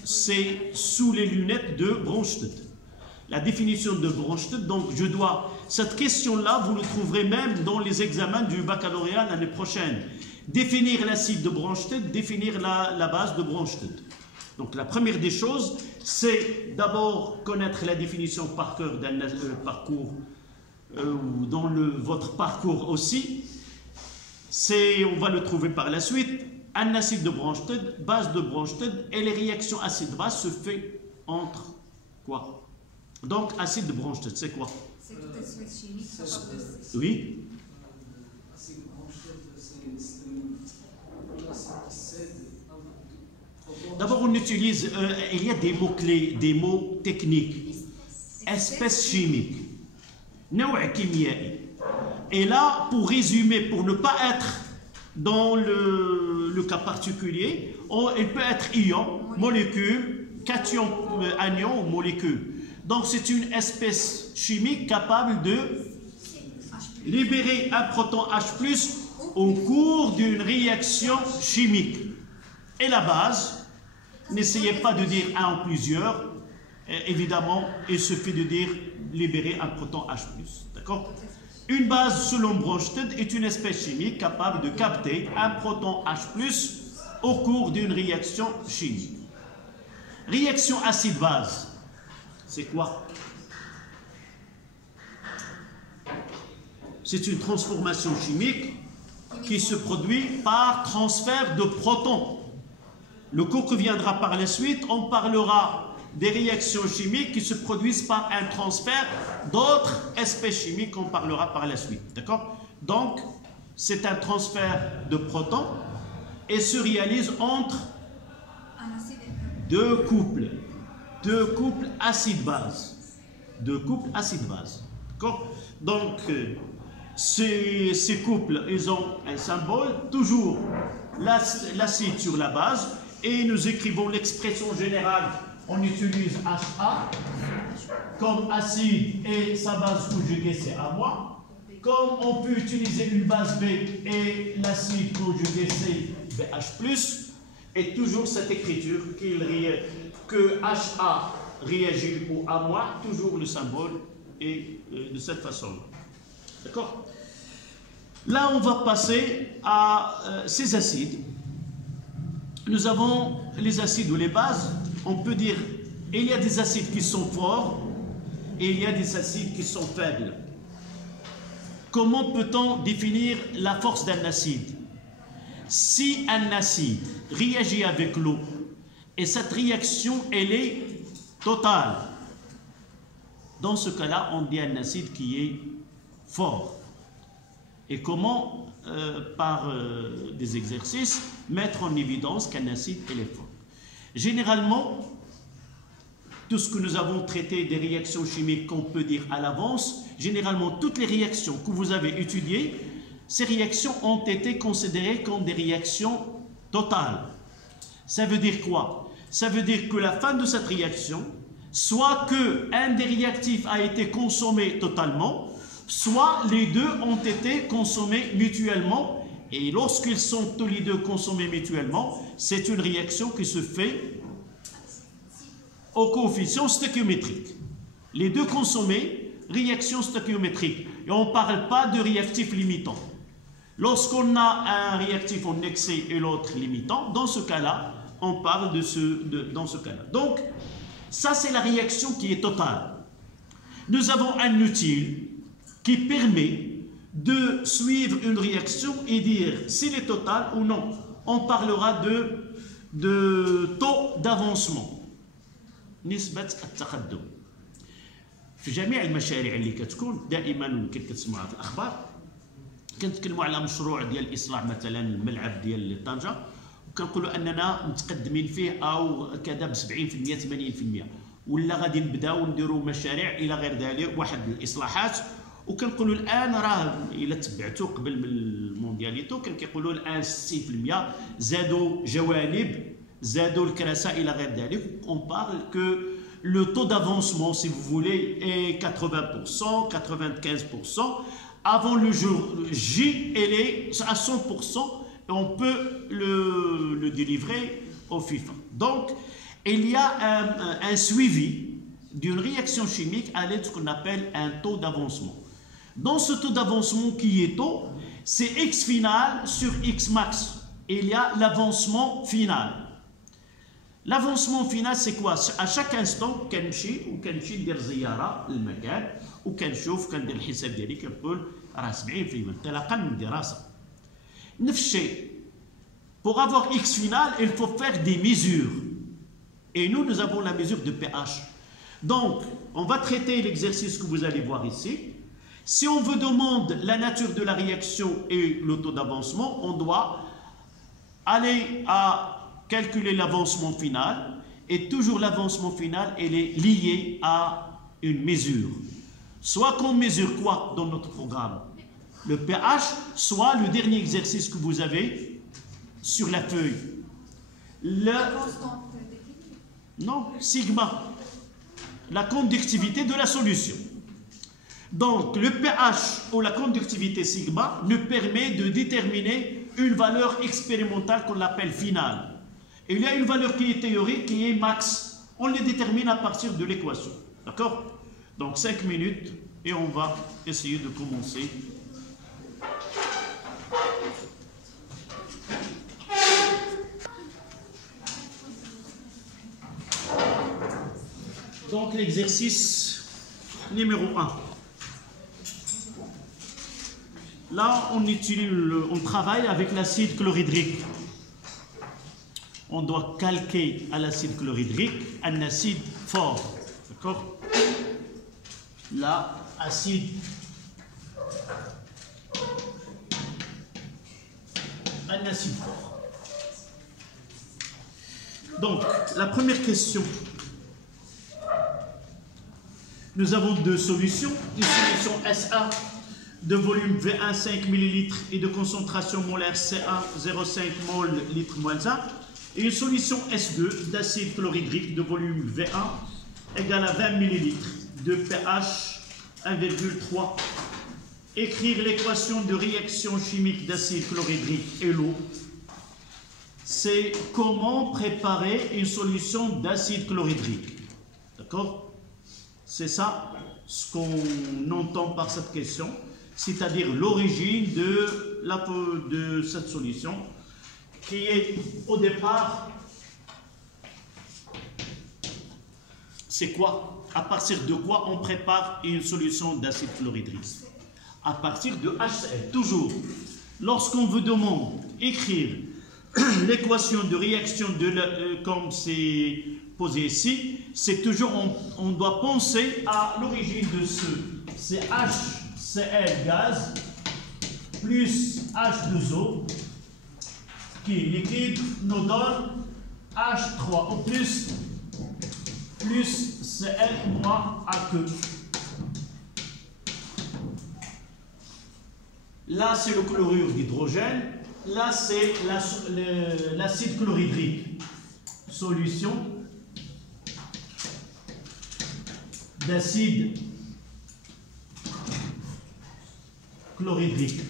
c'est sous les lunettes de Bronsted. La définition de Bronsted, donc cette question-là, vous le trouverez même dans les examens du baccalauréat l'année prochaine. Définir l'acide de Bronsted, définir la base de Bronsted. Donc la première des choses, c'est d'abord connaître la définition par cœur d'un parcours, ou dans votre parcours aussi. On va le trouver par la suite. Un acide de Bronsted, base de Bronsted, et les réactions acide-base se fait entre quoi? Donc acide de Bronsted, c'est quoi? C'est toute espèce chimique capable de... Oui. D'abord, on utilise, il y a des mots-clés, des mots techniques. Espèce chimique. نوع كيميائي. Et là, pour résumer, pour ne pas être dans le cas particulier, il peut être ion, molécule, cation, anion ou molécule. Donc, c'est une espèce chimique capable de libérer un proton H+, au cours d'une réaction chimique. Et la base, n'essayez pas de dire un ou plusieurs. Évidemment, il suffit de dire libérer un proton H+. D'accord? Une base, selon Bronsted, est une espèce chimique capable de capter un proton H+, au cours d'une réaction chimique. Réaction acide-base, c'est quoi? C'est une transformation chimique qui se produit par transfert de protons. Le cours qui viendra par la suite, on parlera des réactions chimiques qui se produisent par un transfert d'autres espèces chimiques, on parlera par la suite. D'accord? Donc, c'est un transfert de protons et se réalise entre deux couples acide-base. Deux couples acide-base. D'accord? Donc, ces couples, ils ont un symbole, toujours l'acide sur la base, et nous écrivons l'expression générale. On utilise HA comme acide et sa base conjuguée c'est A-. Comme on peut utiliser une base B et l'acide conjugué c'est BH+, est toujours cette écriture que HA réagit au A-, toujours le symbole est de cette façon. D'accord? Là, on va passer à ces acides. Nous avons les acides ou les bases. On peut dire il y a des acides qui sont forts et il y a des acides qui sont faibles. Comment peut-on définir la force d'un acide? Si un acide réagit avec l'eau et cette réaction elle est totale, dans ce cas-là, on dit un acide qui est fort. Et comment, par des exercices, mettre en évidence qu'un acide elle est fort? Généralement, tout ce que nous avons traité des réactions chimiques qu'on peut dire à l'avance, généralement toutes les réactions que vous avez étudiées, ces réactions ont été considérées comme des réactions totales. Ça veut dire quoi? Ça veut dire que la fin de cette réaction, soit qu'un des réactifs a été consommé totalement, soit les deux ont été consommés mutuellement, et lorsqu'ils sont tous les deux consommés mutuellement, c'est une réaction qui se fait au coefficient stöchiométrique. Les deux consommés, réaction stöchiométrique. Et on ne parle pas de réactif limitant. Lorsqu'on a un réactif en excès et l'autre limitant, dans ce cas-là, on parle dans ce cas-là. Donc, ça c'est la réaction qui est totale. Nous avons un outil qui permet de suivre une réaction et dire s'il est total ou non. On parlera de taux d'avancement. نسبة التقدم في جميع المشاريع اللي كتكون دائما يمكن كتسمعوها في الاخبار كنتكلموا على مشروع ديال اصلاح مثلا الملعب ديال طنجة وكنقولوا اننا متقدمين فيه او كذا ب 70% 80% ولا غادي نبداو نديروا مشاريع الى غير ذلك واحد الاصلاحات وكنقولوا الان راه الا تبعتوا قبل من الموندياليتو كان كيقولوا الان 60% زادوا جوانب زادوا الكراسة إلى غير ذلك. On parle que le taux d'avancement, si vous voulez, est 80%, 95%. Avant le jour J, elle est à 100% et on peut le délivrer au FIFA. Donc, il y a un suivi d'une réaction chimique à l'aide de ce qu'on appelle un taux d'avancement. Dans ce taux d'avancement qui est taux, c'est X final sur X max. Il y a l'avancement final. L'avancement final c'est quoi? À chaque instant كنمشي وكنمشي ندير زياره للمكان وكنشوف كندير الحساب ديالي كنقول راه 70% انطلاقا من دراسه. نفس الشيء. Pour avoir X final, il faut faire des mesures. Et nous avons la mesure de pH. Donc, on va traiter l'exercice que vous allez voir ici. Si on veut demander la nature de la réaction et le taux d'avancement, on doit aller à calculer l'avancement final et toujours l'avancement final elle est lié à une mesure. Soit qu'on mesure quoi dans notre programme? Le pH, soit le dernier exercice que vous avez sur la feuille. Non, sigma. La conductivité de la solution. Donc le pH ou la conductivité sigma nous permet de déterminer une valeur expérimentale qu'on appelle finale. Et il y a une valeur qui est théorique, qui est max. On les détermine à partir de l'équation. D'accord? Donc 5 minutes et on va essayer de commencer. Donc l'exercice numéro 1. Là, on travaille avec l'acide chlorhydrique. On doit calquer à l'acide chlorhydrique un acide fort. D'accord? Là, acide. Un acide fort. Donc, la première question. Nous avons deux solutions. Une solution SA de volume V1 5 ml et de concentration molaire C1 0,5 mol litre moins 1. Et une solution S2 d'acide chlorhydrique de volume V1 égale à 20 ml de pH 1,3. Écrire l'équation de réaction chimique d'acide chlorhydrique et l'eau. c'est comment préparer une solution d'acide chlorhydrique. D'accord? C'est ça ce qu'on entend par cette question, c'est-à-dire l'origine de cette solution qui est au départ, c'est quoi? À partir de quoi on prépare une solution d'acide chlorhydrique? À partir de HCl, toujours. Lorsqu'on vous demande d'écrire l'équation de réaction comme c'est posé ici, c'est toujours, on doit penser à l'origine de c'est HCl gaz plus H2O qui est liquide nous donne H3O plus Cl moins aqueux. Là, c'est le chlorure d'hydrogène. Là, c'est l'acide chlorhydrique. Solution d'acide chlorhydrique.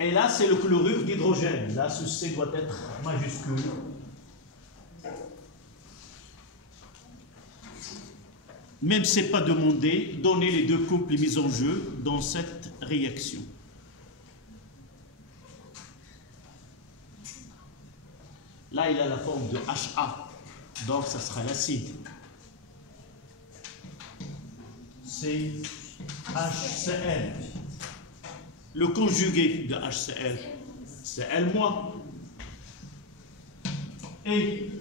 Et là, c'est le chlorure d'hydrogène. Là, ce C doit être majuscule. Même si ce n'est pas demandé, donnez les deux couples mis en jeu dans cette réaction. Là, il a la forme de HA, donc ça sera l'acide. C'est HCl. Le conjugué de HCl, c'est L-. Et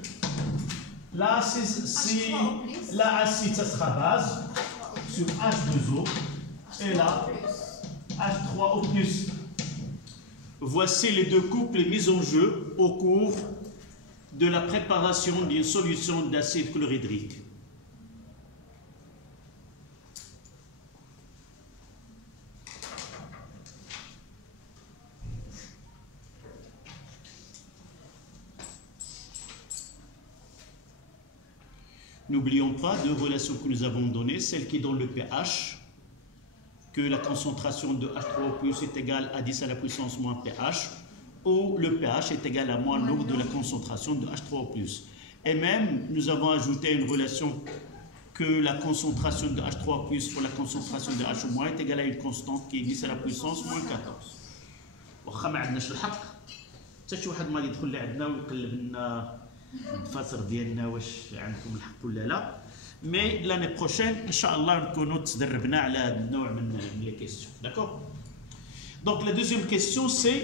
là, l'acide, ça sera base sur H2O. Et là, H3O+. Voici les deux couples mis en jeu au cours de la préparation d'une solution d'acide chlorhydrique. N'oublions pas deux relations que nous avons données, celle qui donne le pH, que la concentration de H3O+ est égale à 10 à la puissance moins pH, ou le pH est égal à moins l'eau de la concentration de H3O+. Et même, nous avons ajouté une relation que la concentration de H3O+ pour la concentration de H- est égale à une constante qui est 10 à la puissance moins 14. واخا ما عندناش الحق حتى شي واحد ما يدخل لعندنا ويقلب لنا الدفاتر ديالنا واش عندكم الحق ولا لا. مي لاني بروشين ان شاء الله نكونوا تدربنا على هذا النوع من لي كيسيون. داكور. دونك لا دوزيام كيسيون سي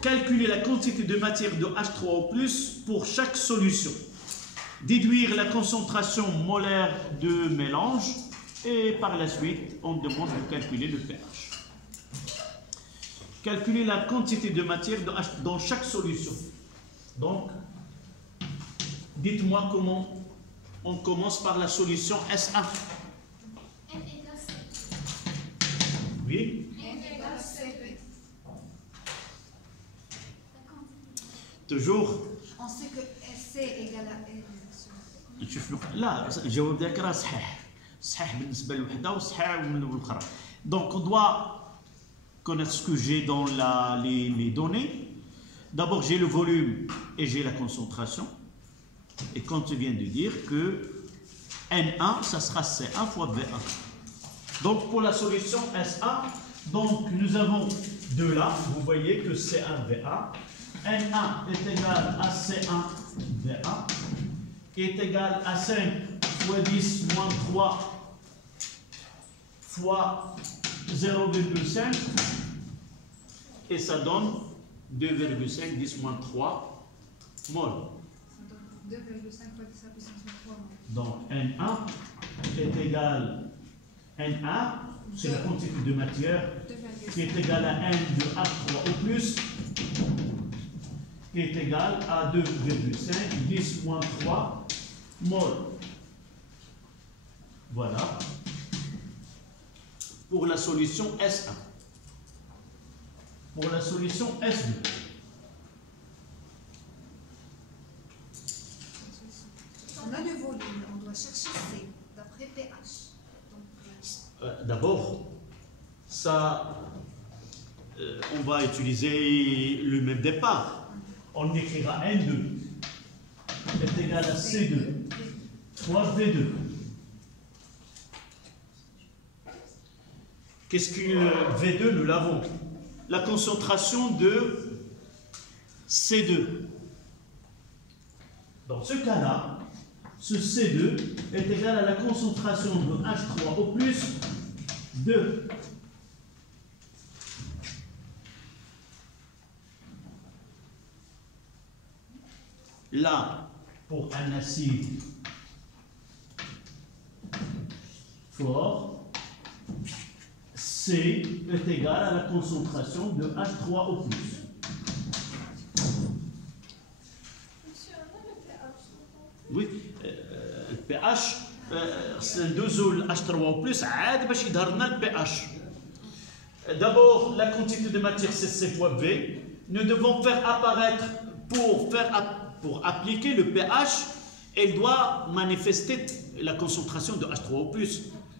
calculer la quantité de matière de H3O+ pour chaque solution. Déduire la concentration molaire de mélange et par la suite, on demande de calculer le pH. Calculer la quantité de matière de H dans chaque solution. Donc, dites-moi comment on commence par la solution SA. Oui. Toujours. On sait que C égale à N. نشوف لا الجواب ذاك راه صحيح صحيح بالنسبه للوحده وصحيح للاخرى. Donc on doit connaître ce que j'ai dans les données. D'abord j'ai le volume et j'ai la concentration. Et quand tu viens de dire que N1 ça sera C1 fois V1. Donc pour la solution SA, donc nous avons de là, vous voyez que C1 V1. N1 est égal à C1 V1 qui est égal à 5 fois 10 moins 3 fois 0,5 et ça donne 2,5 10 moins 3 mol. 2,5 fois 10 à la puissance de 3 mol. Donc N1 est égal N1, c'est la quantité de matière qui est égale à N de H3O+, qui est égal à 2,5 10 moins 3 mol. Voilà. Pour la solution S1. Pour la solution S2. On a le volume, on doit chercher C d'après pH. Donc, D'abord, ça, on va utiliser le même départ. On écrira N2 est égal à C2 fois V2. Qu'est-ce que V2? Nous l'avons. La concentration de C2. Dans ce cas-là, ce C2 est égal à la concentration de H3O plus 2. Là, pour un acide fort, C est égal à la concentration de H3O+. Oui, le pH, c'est 2 H3O+, عاد باش يظهر لنا le pH. D'abord, la quantité de matière, c'est C fois V. Nous devons faire apparaître, pour appliquer le pH, elle doit manifester la concentration de H3O+.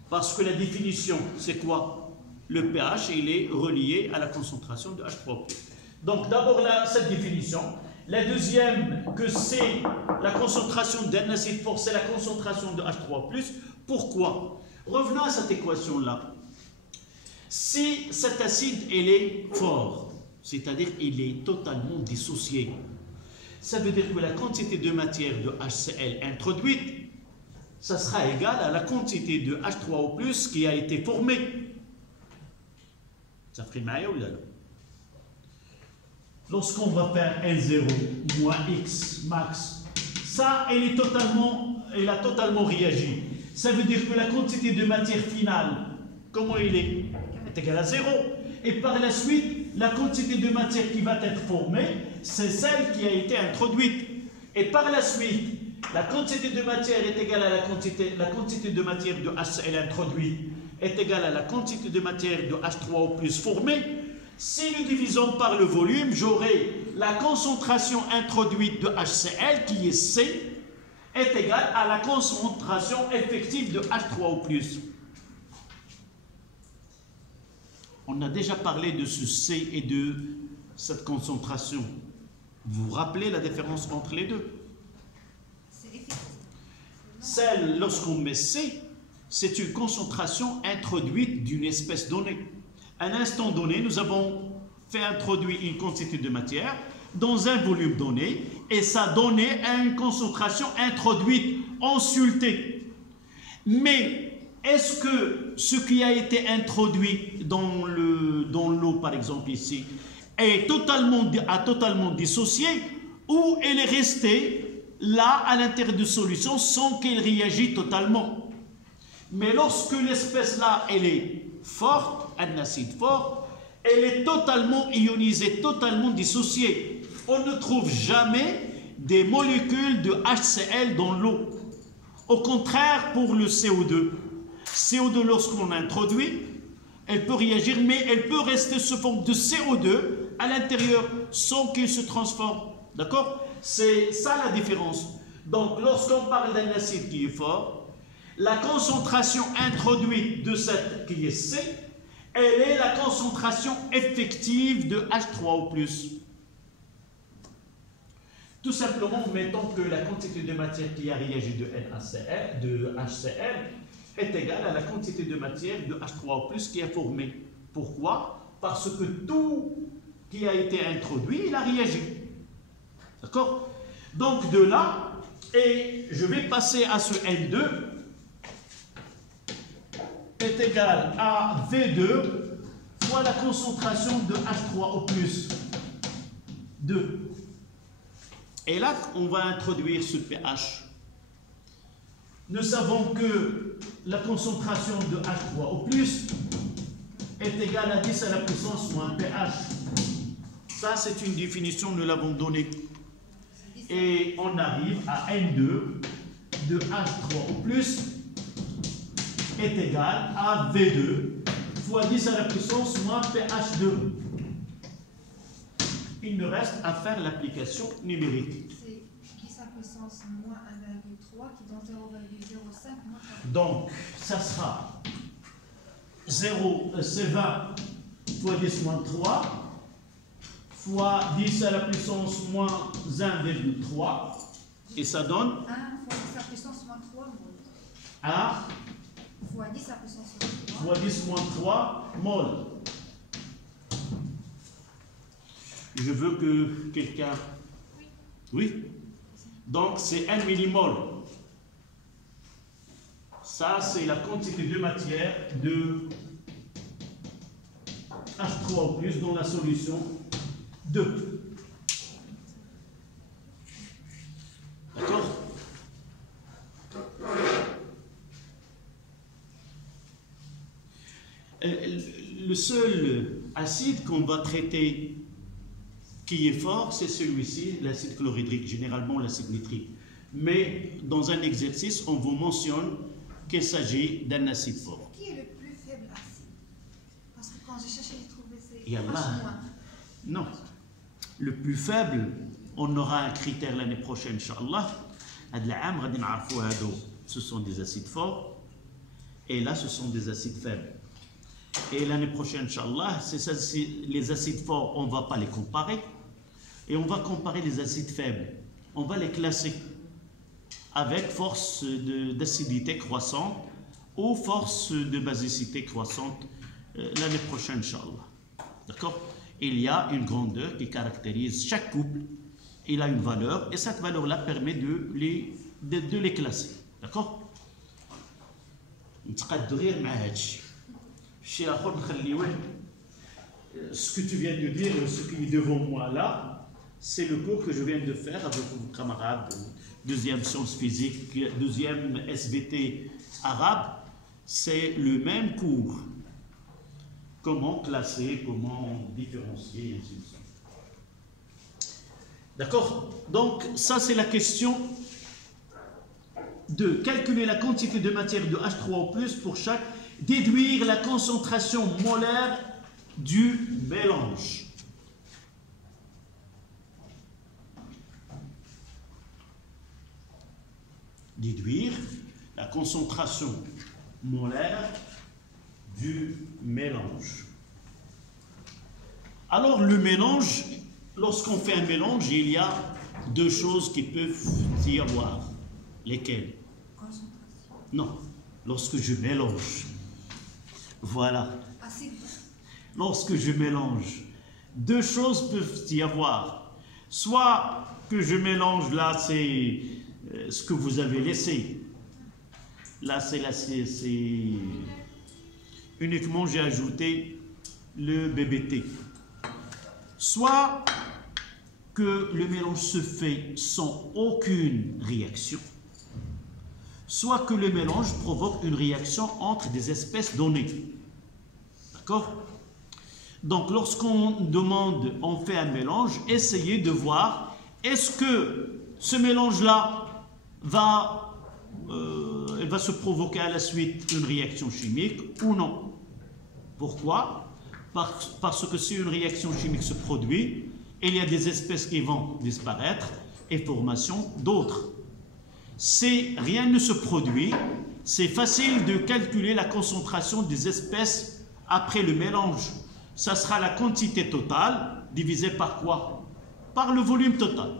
Parce que la définition, c'est quoi? Le pH, il est relié à la concentration de H3O+. Donc, d'abord, cette définition. La deuxième, que c'est la concentration d'un acide fort, c'est la concentration de H3O+. Pourquoi? Revenons à cette équation-là. Si cet acide, il est fort, c'est-à-dire il est totalement dissocié, ça veut dire que la quantité de matière de HCl introduite, ça sera égal à la quantité de H3O+, qui a été formée. Ça ferait maillot là. Lorsqu'on va faire N0 moins X max, ça, elle a totalement réagi. Ça veut dire que la quantité de matière finale, comment elle est égale à 0. Et par la suite, la quantité de matière qui va être formée, c'est celle qui a été introduite. Et par la suite, la quantité de matière est égale à la quantité de matière de HCl introduite est égale à la quantité de matière de H3O+ formée. Si nous divisons par le volume, j'aurai la concentration introduite de HCl, qui est C, est égale à la concentration effective de H3O+. On a déjà parlé de ce C et de cette concentration. Vous vous rappelez la différence entre les deux? Celle, lorsqu'on met C, c'est une concentration introduite d'une espèce donnée. À un instant donné, nous avons fait introduire une quantité de matière dans un volume donné et ça donnait une concentration introduite, ensultée. Mais est-ce que ce qui a été introduit dans l'eau, par exemple ici, a totalement dissocié ou elle est restée là à l'intérieur de solution sans qu'elle réagisse totalement? Mais lorsque l'espèce là, elle est forte, un acide fort, elle est totalement ionisée, totalement dissociée. On ne trouve jamais des molécules de HCl dans l'eau. Au contraire, pour le CO2, lorsqu'on introduit, elle peut réagir, mais elle peut rester sous forme de CO2 à l'intérieur sans qu'il se transforme. D'accord? C'est ça la différence. Donc, lorsqu'on parle d'un acide qui est fort, la concentration introduite de cette qui est C, elle est la concentration effective de H3O+. Tout simplement, mettons que la quantité de matière qui a réagi de HCl est égale à la quantité de matière de H3O+ qui est formée. Pourquoi? Parce que tout qui a été introduit, il a réagi. D'accord? Donc de là, et je vais passer à ce N2, est égal à V2 fois la concentration de H3O+, 2. Et là, on va introduire ce pH. Nous savons que la concentration de H3O+, est égale à 10 à la puissance moins pH. Ça, c'est une définition, nous l'avons donnée. Et on arrive à N2 de H3O+, est égal à V2 fois 10 à la puissance moins pH2. Il nous reste à faire l'application numérique. C'est 10 à la puissance moins 1,3 qui donne 0,05 moins. Donc, ça sera 0, c'est 20 fois 10 moins 3, fois 10 à la puissance moins 1,3, et ça donne 1 fois 10 à la puissance moins 3 mol. 1 Fois 10 à la puissance moins 3. fois 10 moins 3 mol. Je veux que quelqu'un... Oui. Donc c'est 1 millimol. Ça, c'est la quantité de matière de H3O+, dans la solution 2. D'accord? Le seul acide qu'on va traiter qui est fort, c'est celui-ci, l'acide chlorhydrique, généralement l'acide nitrique. Mais dans un exercice, on vous mentionne qu'il s'agit d'un acide fort. Qui est le plus faible acide? Parce que quand j'ai cherché, j'ai trouvé c'est Yallah. H-. Non. Le plus faible, on aura un critère l'année prochaine, Inch'Allah. Ce sont des acides forts. Et là, ce sont des acides faibles. Et l'année prochaine, Inch'Allah, les acides forts, on ne va pas les comparer. Et on va comparer les acides faibles. On va les classer avec force d'acidité croissante ou force de basicité croissante l'année prochaine, Inch'Allah. D'accord? Il y a une grandeur qui caractérise chaque couple. Il a une valeur et cette valeur-là permet de les classer. D'accord? Ce que tu viens de dire, ce qui est devant moi là, c'est le cours que je viens de faire avec vos camarades, deuxième sciences physiques, deuxième SVT arabe. C'est le même cours. Comment classer, comment différencier, et ainsi de suite. D'accord? Donc, ça c'est la question de calculer la quantité de matière de H3O+, pour chaque, déduire la concentration molaire du mélange. Déduire la concentration molaire du mélange. Alors le mélange, lorsqu'on fait un mélange, il y a deux choses qui peuvent y avoir. Lesquelles? Non, lorsque je mélange. Voilà. Lorsque je mélange, deux choses peuvent y avoir. Soit que je mélange, là c'est ce que vous avez laissé. Là c'est uniquement j'ai ajouté le BBT. Soit que le mélange se fait sans aucune réaction, soit que le mélange provoque une réaction entre des espèces données. D'accord? Donc lorsqu'on demande, on fait un mélange, essayez de voir est-ce que ce mélange-là va se provoquer à la suite une réaction chimique ou non. Pourquoi? Parce que si une réaction chimique se produit, il y a des espèces qui vont disparaître et formation d'autres. Si rien ne se produit, c'est facile de calculer la concentration des espèces après le mélange. Ça sera la quantité totale divisée par quoi? Par le volume total.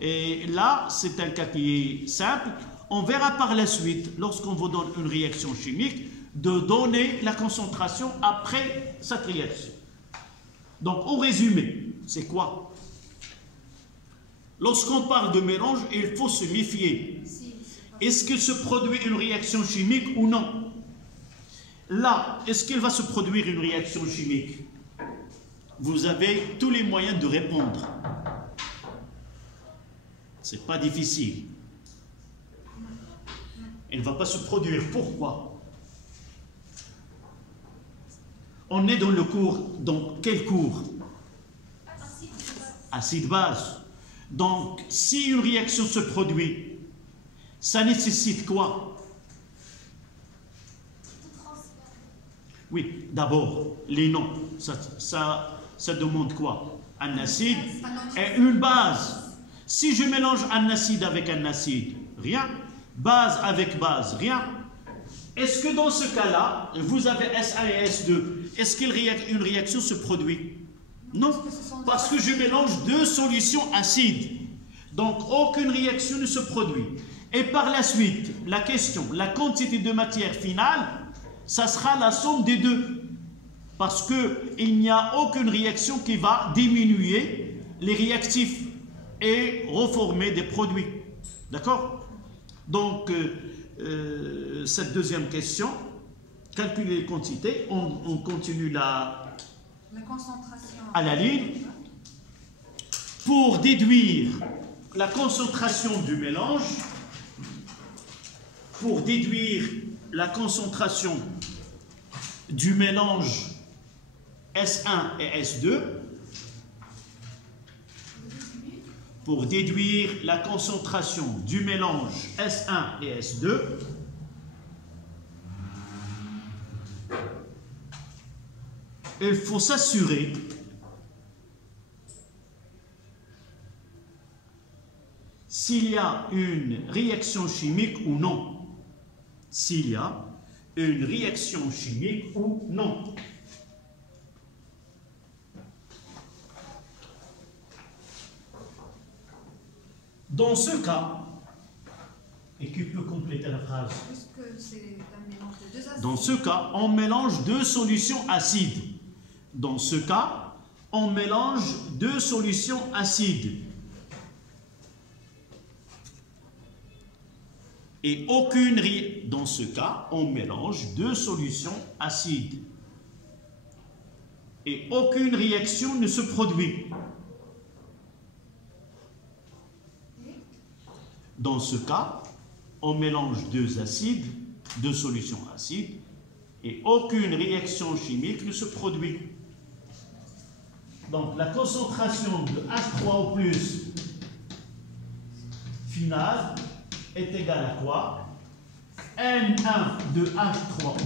Et là, c'est un cas qui est simple. On verra par la suite, lorsqu'on vous donne une réaction chimique, de donner la concentration après cette réaction. Donc, au résumé, c'est quoi? Lorsqu'on parle de mélange, il faut se méfier. Est-ce qu'il se produit une réaction chimique ou non? Là, est-ce qu'il va se produire une réaction chimique? Vous avez tous les moyens de répondre. C'est pas difficile. Elle ne va pas se produire. Pourquoi? On est dans le cours, dans quel cours? Acide-base. Donc, si une réaction se produit, ça nécessite quoi? Oui, d'abord, les noms. Ça demande quoi? Un acide et une base. Si je mélange un acide avec un acide, rien. Base avec base, rien. est-ce que dans ce cas-là, vous avez S1 et S2, est-ce qu'une réaction se produit? Non, parce que je mélange deux solutions acides. Donc, aucune réaction ne se produit. Et par la suite, la question, la quantité de matière finale, ça sera la somme des deux. Parce qu'il n'y a aucune réaction qui va diminuer les réactifs et reformer des produits. D'accord? Donc, cette deuxième question, calculer les quantités, on continue la concentration à la ligne. Pour déduire la concentration du mélange, pour déduire la concentration du mélange S1 et S2, pour déduire la concentration du mélange S1 et S2, il faut s'assurer s'il y a une réaction chimique ou non. S'il y a une réaction chimique ou non. Dans ce cas, et qui peut compléter la phrase? Puisque c'est un mélange de deux acides. Dans ce cas, on mélange deux solutions acides. Dans ce cas, on mélange deux solutions acides. Et dans ce cas, on mélange deux solutions acides. Et aucune réaction ne se produit. Dans ce cas, on mélange deux solutions acides, et aucune réaction chimique ne se produit. Donc la concentration de H3O+ finale est égale à quoi? N1 de H3O+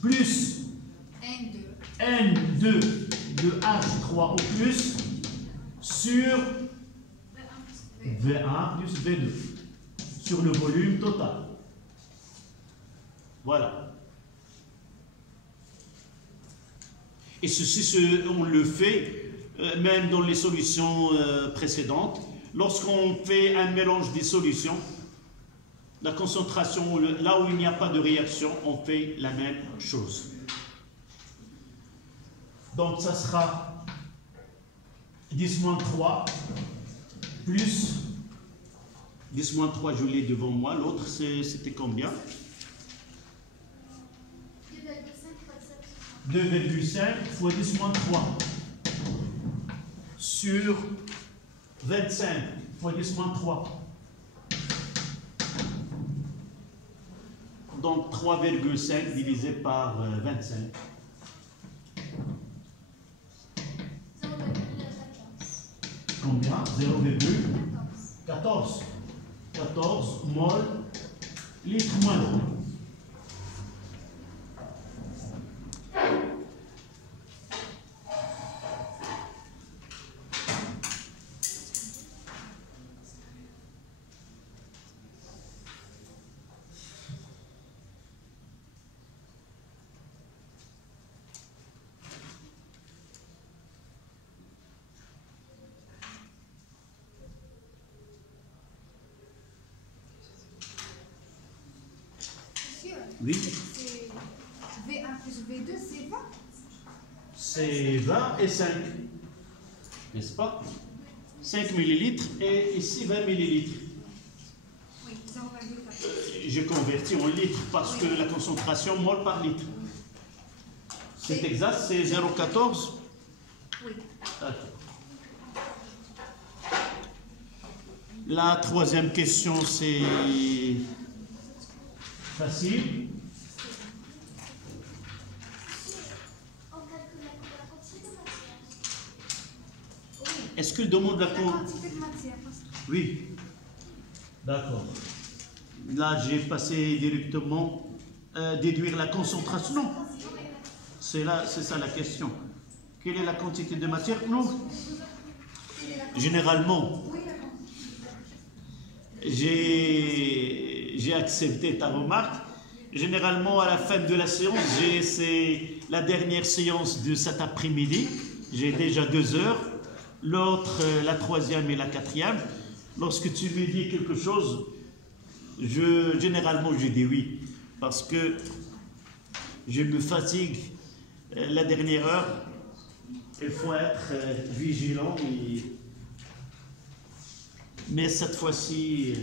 plus N2 de H3O+ sur V1 plus V2 sur le volume total. Voilà. Et ceci, on le fait même dans les solutions précédentes. Lorsqu'on fait un mélange des solutions, la concentration, là où il n'y a pas de réaction, on fait la même chose. Donc ça sera 10-3 plus 10-3, je l'ai devant moi. L'autre, c'était combien? 2,5 fois 10-3 sur 25 fois 10-3. Donc 3,5 divisé par 25. 0,14. Combien? 0,14. 14 mol litre moins d'eau. Oui. V1 plus V2, c'est 20. C'est 20 et 5. N'est-ce pas? 5 millilitres et ici 20 millilitres. Oui, 0,14. Je convertis en litres parce que la concentration mol par litre. C'est exact, c'est 0,14? Oui. D'accord. La troisième question, c'est facile. Est-ce qu'il demande la quantité de matière? Oui. D'accord. Là, j'ai passé directement déduire la concentration. Non. C'est ça la question. Quelle est la quantité de matière? Non. Généralement, j'ai accepté ta remarque. Généralement, à la fin de la séance, c'est la dernière séance de cet après-midi. J'ai déjà 2 heures. L'autre, la 3e et la 4e. Lorsque tu me dis quelque chose, généralement, je dis oui. Parce que je me fatigue la dernière heure. Il faut être vigilant. Mais cette fois-ci,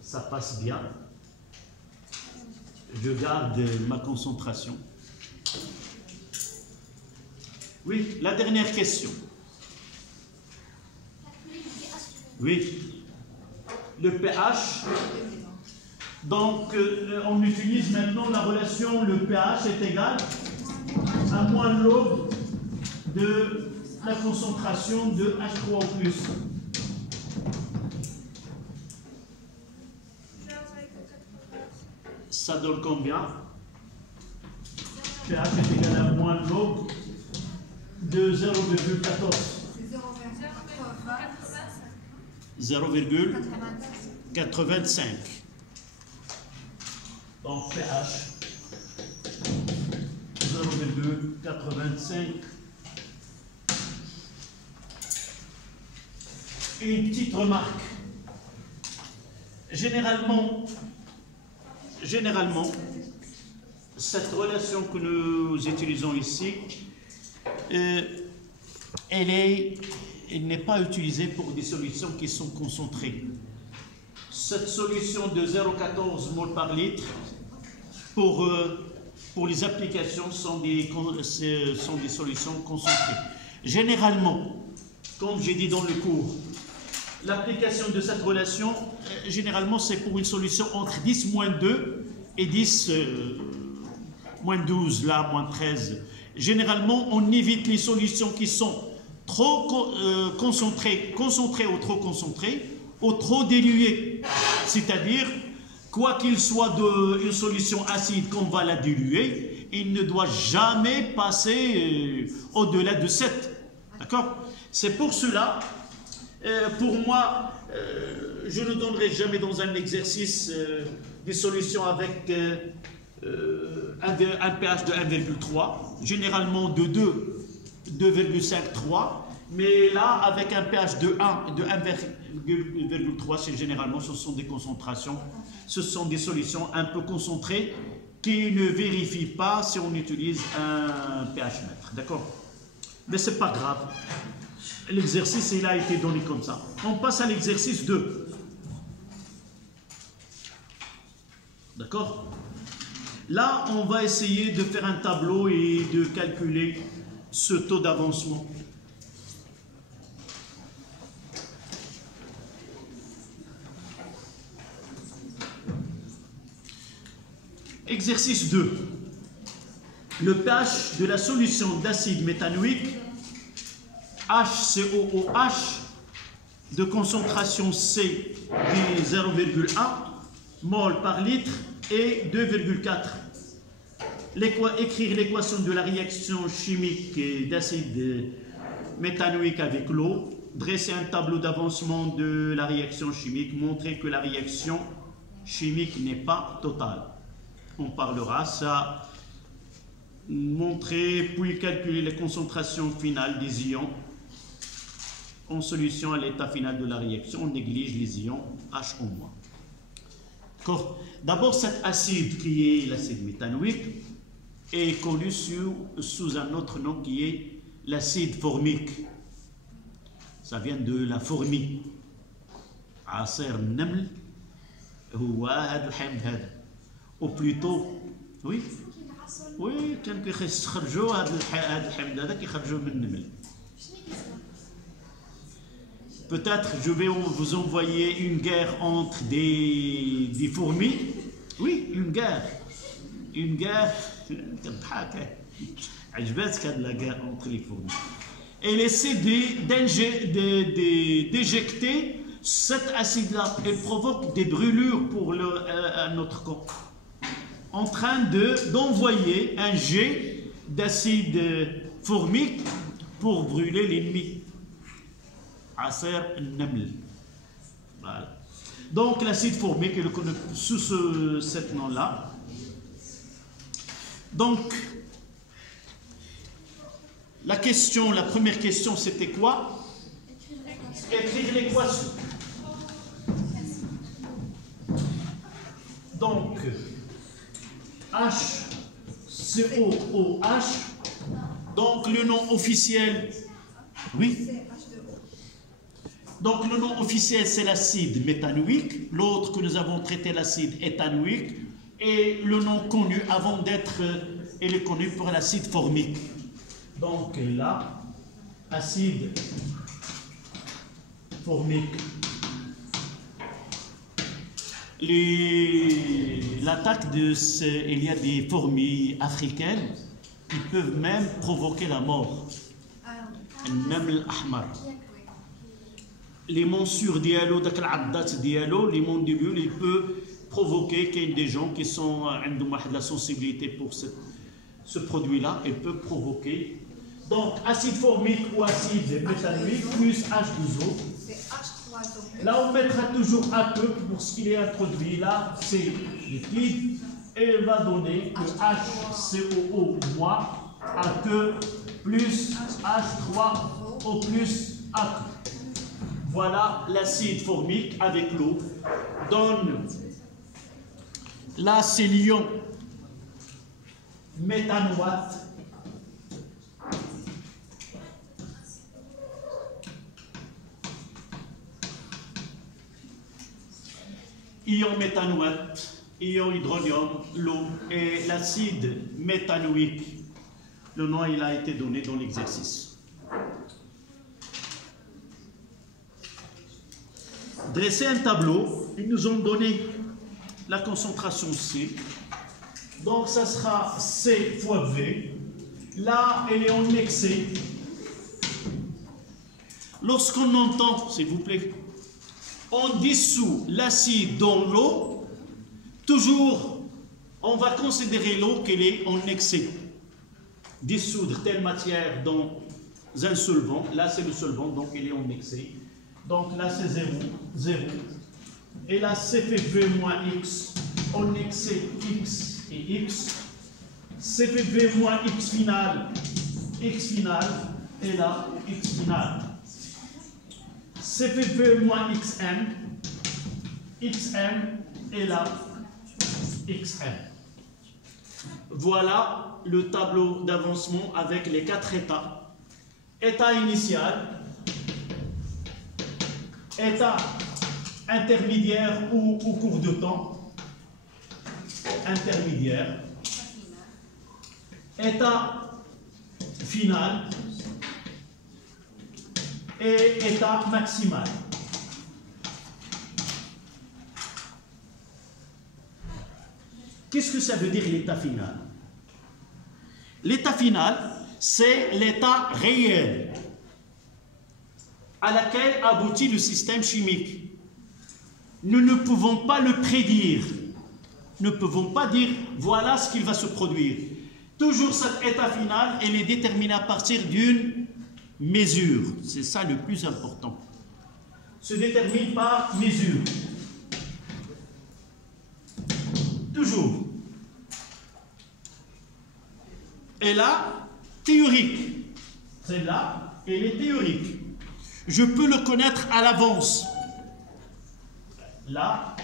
ça passe bien. Je garde ma concentration. Oui, la dernière question. Oui, le pH. Donc, on utilise maintenant la relation le pH est égal à moins log de la concentration de H3 en plus. Ça donne combien? pH est égal à moins log de 0,14. 0,85. Donc pH 0,85. Une petite remarque. Généralement, cette relation que nous utilisons ici, elle n'est pas utilisée pour des solutions qui sont concentrées. Cette solution de 0,14 mol par litre, pour les applications, sont des solutions concentrées. Généralement, comme j'ai dit dans le cours, l'application de cette relation, généralement, c'est pour une solution entre 10 moins 2 et 10 moins 12, là, moins 13. Généralement, on évite les solutions qui sont trop concentrées ou trop concentrées, ou trop diluées. C'est-à-dire, quoi qu'il soit une solution acide qu'on va la diluer, il ne doit jamais passer au-delà de 7. D'accord? C'est pour cela, pour moi, je ne donnerai jamais dans un exercice des solutions avec un pH de 1,3, généralement de 2, 2,5, 3, mais là, avec un pH de 1 et de 1,3, généralement, ce sont des concentrations, ce sont des solutions un peu concentrées qui ne vérifient pas si on utilise un pH mètre, d'accord? Mais ce n'est pas grave. L'exercice, il a été donné comme ça. On passe à l'exercice 2. D'accord? Là, on va essayer de faire un tableau et de calculer ce taux d'avancement. Exercice 2. Le pH de la solution d'acide méthanoïque HCOOH de concentration C de 0,1 mol par litre et 2,4. Écrire l'équation de la réaction chimique d'acide méthanoïque avec l'eau. Dresser un tableau d'avancement de la réaction chimique. Montrer que la réaction chimique n'est pas totale. On parlera ça. Montrer puis calculer les concentrations finales des ions en solution à l'état final de la réaction. On néglige les ions H-. D'abord, cet acide qui est l'acide méthanoïque est connu sous un autre nom qui est l'acide formique. Ça vient de la fourmi. عصير النمل هو هذا الحمض هذا. Ou plutôt, oui, كان كيخرجوا هذا الحمض هذا كيخرجوا من النمل. Peut-être je vais vous envoyer une guerre entre des fourmis. Oui, une guerre. Une guerre. عجبتك هذه la guerre entre les fourmis. Elle essaie d'éjecter cet acide-là. Elle provoque des brûlures pour notre corps. En train d'envoyer un jet d'acide formique pour brûler l'ennemi. عصير النمل. Voilà. Donc l'acide formique est reconnu sous cet nom-là. Donc la première question, c'était quoi? Écrire l'équation. Donc HCOOH. Donc le nom officiel, oui. Donc le nom officiel c'est l'acide méthanoïque, l'autre que nous avons traité l'acide éthanoïque, et le nom connu avant d'être, il est connu pour l'acide formique. Donc là, acide formique. L'attaque il y a des fourmis africaines qui peuvent même provoquer la mort. Même l'ahmar. Les morsures dialo, les mondiaux, il peut provoquer qu'il y ait des gens qui sont de la sensibilité pour ce produit-là, il peut provoquer. Donc, acide formique ou acide méthanoïque plus H2O. Là, on mettra toujours AQ pour ce qu'il est introduit. Là, c'est liquide et il va donner que HCOO moins AQ plus H3O plus AQ. Voilà l'acide formique avec l'eau. Donne là, c'est l'ion méthanoate. Ion méthanoate, ion hydronium, l'eau et l'acide méthanoïque. Le nom il a été donné dans l'exercice. Dresser un tableau, ils nous ont donné la concentration C. Donc ça sera C fois V. Là, elle est en excès. Lorsqu'on entend, s'il vous plaît, on dissout l'acide dans l'eau, toujours on va considérer l'eau qu'elle est en excès. Dissoudre telle matière dans un solvant, là c'est le solvant, donc il est en excès. Donc là c'est 0, 0. Et là c'est CFV moins X, en excès X et X. CFV moins X final, et là X final. CFV moins XM, et là XM. Voilà le tableau d'avancement avec les 4 états. État initial, état intermédiaire ou au cours de temps, intermédiaire, état final et état maximal. Qu'est-ce que ça veut dire l'état final? L'état final, c'est l'état réel à laquelle aboutit le système chimique. Nous ne pouvons pas le prédire. Nous ne pouvons pas dire voilà ce qu'il va se produire. Toujours cet état final, il est déterminé à partir d'une mesure. C'est ça le plus important. Se détermine par mesure. Toujours. Et là, théorique. Celle-là, elle est théorique. Je peux le connaître à l'avance. Là,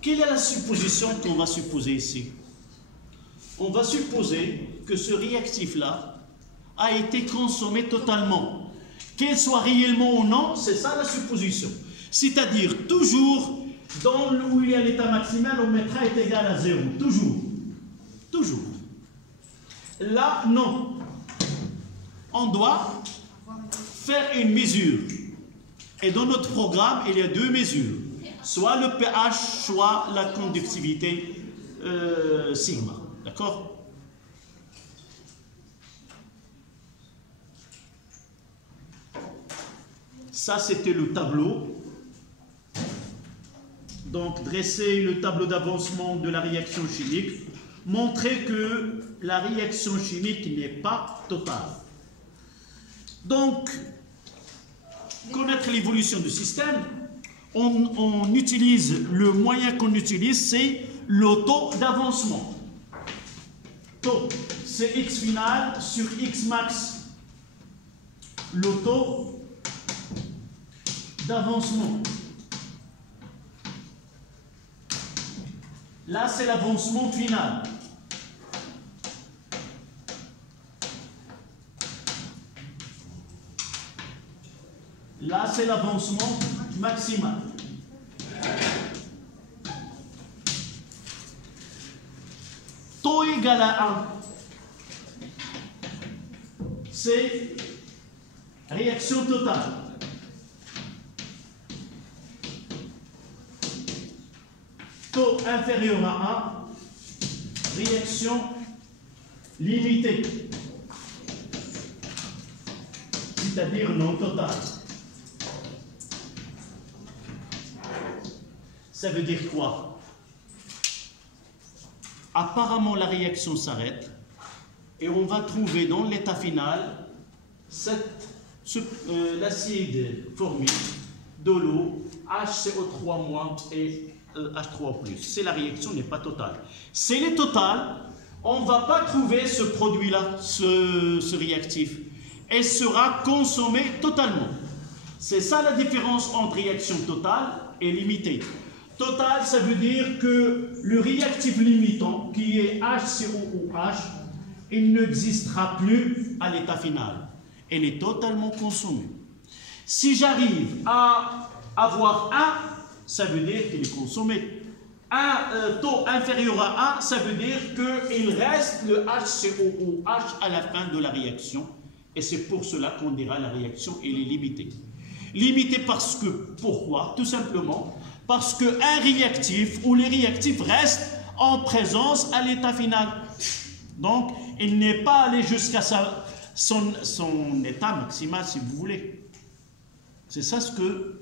quelle est la supposition qu'on va supposer ici? On va supposer que ce réactif-là a été consommé totalement. Qu'elle soit réellement ou non, c'est ça la supposition. C'est-à-dire, toujours, dans où il y a l'état maximal, on mettra est égal à 0. Toujours. Toujours. Là, non. On doit faire une mesure. Et dans notre programme, il y a 2 mesures. Soit le pH, soit la conductivité sigma. D'accord? Ça, c'était le tableau. Donc, dresser le tableau d'avancement de la réaction chimique. Montrer que la réaction chimique n'est pas totale. Donc, connaître l'évolution du système, on utilise, le moyen qu'on utilise, c'est le taux d'avancement. Taux, c'est x final sur x max. Le taux d'avancement. Là, c'est l'avancement final. Là, c'est l'avancement maximal. Taux égal à 1, c'est réaction totale. Taux inférieur à 1, réaction limitée, c'est-à-dire non totale. Ça veut dire quoi? Apparemment, la réaction s'arrête et on va trouver dans l'état final l'acide formé de l'eau, HCO3- et H3+. C'est la réaction n'est pas totale. Si elle est totale, on ne va pas trouver ce produit-là, ce réactif. Elle sera consommée totalement. C'est ça la différence entre réaction totale et limitée. Total, ça veut dire que le réactif limitant, qui est HCOOH, il n'existera plus à l'état final. Elle est totalement consommée. Si j'arrive à avoir 1, ça veut dire qu'il est consommé. Un taux inférieur à 1, ça veut dire qu'il reste le HCOOH à la fin de la réaction. Et c'est pour cela qu'on dira la réaction elle est limitée. Limitée parce que, pourquoi? Tout simplement parce qu'un réactif ou les réactifs restent en présence à l'état final. Donc, il n'est pas allé jusqu'à son état maximal, si vous voulez. C'est ça ce que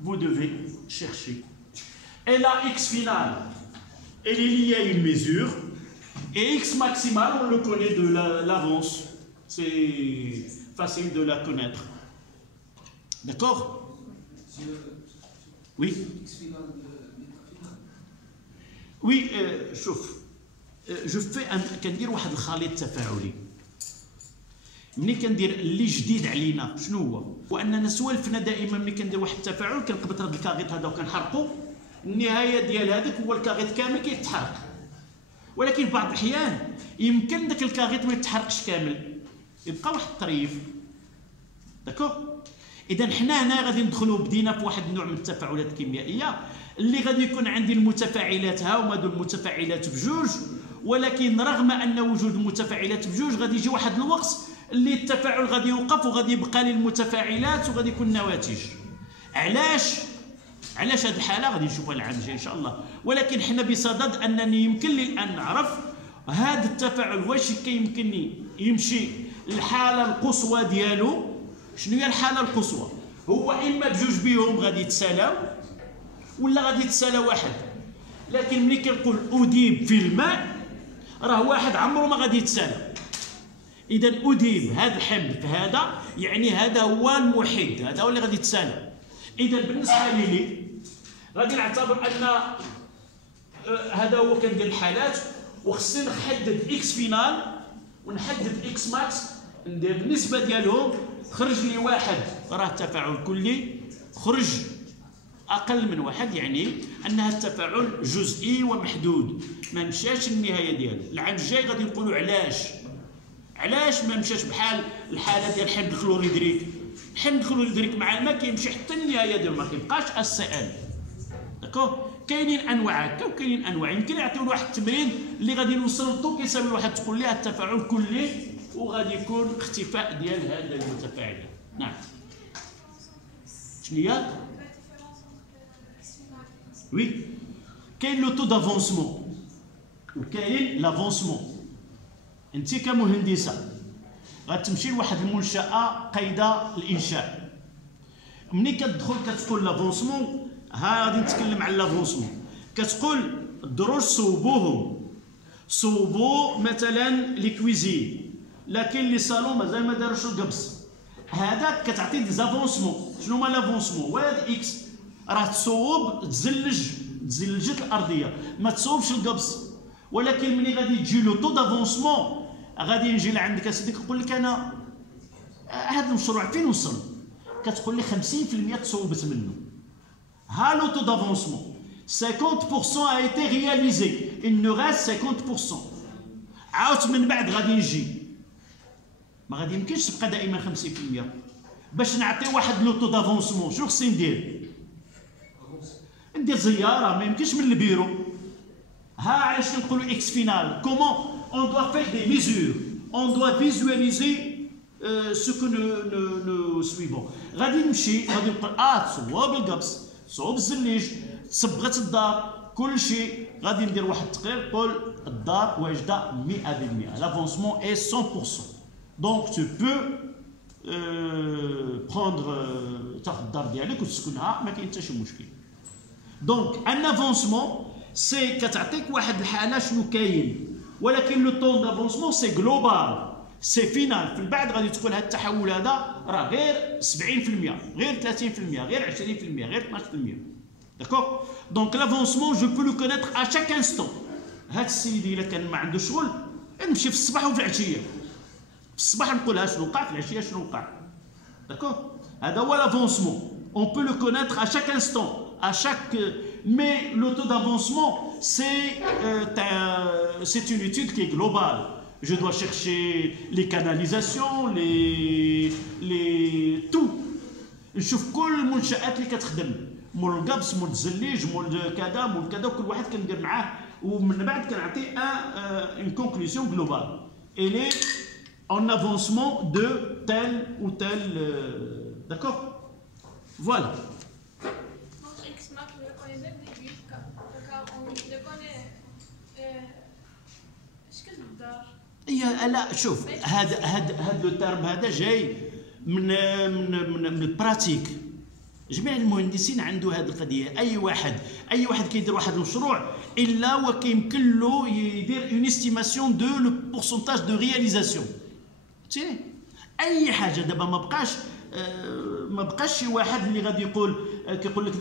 vous devez chercher. Et la x finale, elle est liée à une mesure. Et x maximale, on le connaît de l'avance. C'est facile de la connaître. D'accord? Oui. Oui, شوف جو في كندير واحد الخليط تفاعلي. ملي كندير اللي جديد علينا شنو هو اننا سوالفنا دائما ملي كندير واحد التفاعل كنقبط هذا الكاغيط هذا وكنحرقو، النهايه ديال هذاك هو الكاغيط كامل كيتحرق. ولكن بعض الاحيان يمكن ذاك الكاغيط ما يتحرقش كامل، يبقى واحد الطريف. داكوغ؟ اذا حنا هنا غادي ندخلوا بدينا في واحد النوع من التفاعلات الكيميائيه اللي غادي يكون عندي المتفاعلات ها هما دول المتفاعلات بجوج، ولكن رغم ان وجود المتفاعلات بجوج غادي يجي واحد الوقت اللي التفاعل غادي يوقف وغادي يبقى لي المتفاعلات وغادي يكون النواتج. علاش هذه الحاله غادي نشوفها العام الجاي ان شاء الله. ولكن حنا بصدد انني يمكن لي الان نعرف هذا التفاعل واش كيمكنني يمشي الحاله القصوى ديالو. شنو هي الحاله القصوى؟ هو اما بجوج بهم غادي يتسالاو ولا غادي يتسالى واحد. لكن ملي كنقول اذيب في الماء راه واحد عمره ما غادي يتسالى. اذا اذيب هذا الحمض في هذا يعني هذا هو المحيط، هذا هو اللي غادي يتسالى. اذا بالنسبه لي غادي نعتبر ان هذا هو كندير الحالات وخصني نحدد اكس فينال ونحدد اكس ماكس، ندير النسبه ديالهم خرج لي واحد راه تفاعل كلي، خرج اقل من واحد يعني انها التفاعل جزئي ومحدود ما مشاش النهايه ديالو. العام الجاي غادي نقولوا علاش ما مشاش بحال الحاله ديال حمض الكلوريدريك. حمض الكلوريدريك مع الماء كيمشي حتى النهايه ديالو ما كيبقاش اس ال. داكوغ؟ كاينين انواع هكا وكاينين انواع. يمكن يعطيونا واحد التمرين اللي غادي نوصل للطو كيساوي لواحد تقول ليه التفاعل كلي وغادي يكون اختفاء ديال هذا المتفاعل. نعم. شنو هي؟ وي كاين لو تو دافونسمون وكاين لافونسمون. انت كمهندسه غتمشي لواحد المنشاه قيده الانشاء، ملي كتدخل كتقول لافونسمون ها غادي نتكلم على لافونسمون. كتقول الدروج صوبوا مثلا لي كويزين، لكن لي صالون مازال ما داروش القبص. هذاك كتعطي دي زافونسمون. شنو هما لافونسمون؟ وهاد اكس راه تصوب تزلجت الارضيه، ما تصوبش القبص. ولكن ملي غادي تجي لو طو دافونسمون غادي نجي لعندك اسيدي نقول لك انا هذا المشروع فين وصل؟ كتقول لي 50% تصوبت منه. ها لو طو دافونسمون 50% a été réalisé, il nous reste 50%. عاود من بعد غادي نجي، ما غادي يمكنش تبقى دائما 50%. باش نعطي واحد لو طو دافونسمون شنو خصني ندير؟ ندير زياره، ما يمكنش من البيرو. ها علاش كنقولوا اكس فينال. كومون اون دوا فير دي ميزور، اون دوا فيزواليزي سو كو نو سويفون. غادي نمشي غادي نقول تصوب القبص، تصوب الزليج، تصبغت الدار، كل شيء. غادي ندير واحد التقرير نقول الدار واجده 100%. لافونسمون اي 100%. دونك تو بو بروندر تاخذ الدار ديالك وتسكنها، ما كاين حتى شي مشكل. دونك ان افونسمون سي كتعطيك واحد الحاله شنو كاين، ولكن لو طون دافونسمون سي جلوبال، سي فينال. في البعد غادي تكون هذا التحول هذا راه غير 70%، غير 30%، غير 20%، غير 12%. داكوغ. دونك لافونسمون جو بو لو كونيتر ا شاك انستون. هاد السيد الا كان ما عنده شغل نمشي في الصباح وفي العشيه. في الصباح نقولها شنو وقع، في العشيه شنو وقع. داكوغ. هذا هو لافونسمون. On peut le connaître à chaque instant, à chaque. Mais le taux d'avancement, c'est une étude qui est globale. Je dois chercher les canalisations, tout. نشوف كل المنشآت اللي كتخدم، مول القبص، مول الزليج، مول كذا، مول كذا، وكل واحد كندير معاه، ومن بعد كنعطي une conclusion globale. Elle est en avancement de tel ou tel. D'accord? Voilà. Notre X-Mac, on le connaît dès le début, car on le connaît. شكل الدار. لا شوف، هذا لو تيرم هذا جاي من البراتيك. جميع المهندسين عنده هذه القضيه. اي واحد كيدير واحد المشروع الا وكيمكن له يدير اون استيماسيون دو لو بورسونتاج دو رياليزاسيون. فهمتيني؟ اي حاجه دابا ما بقاش شي واحد اللي غادي كيقول لك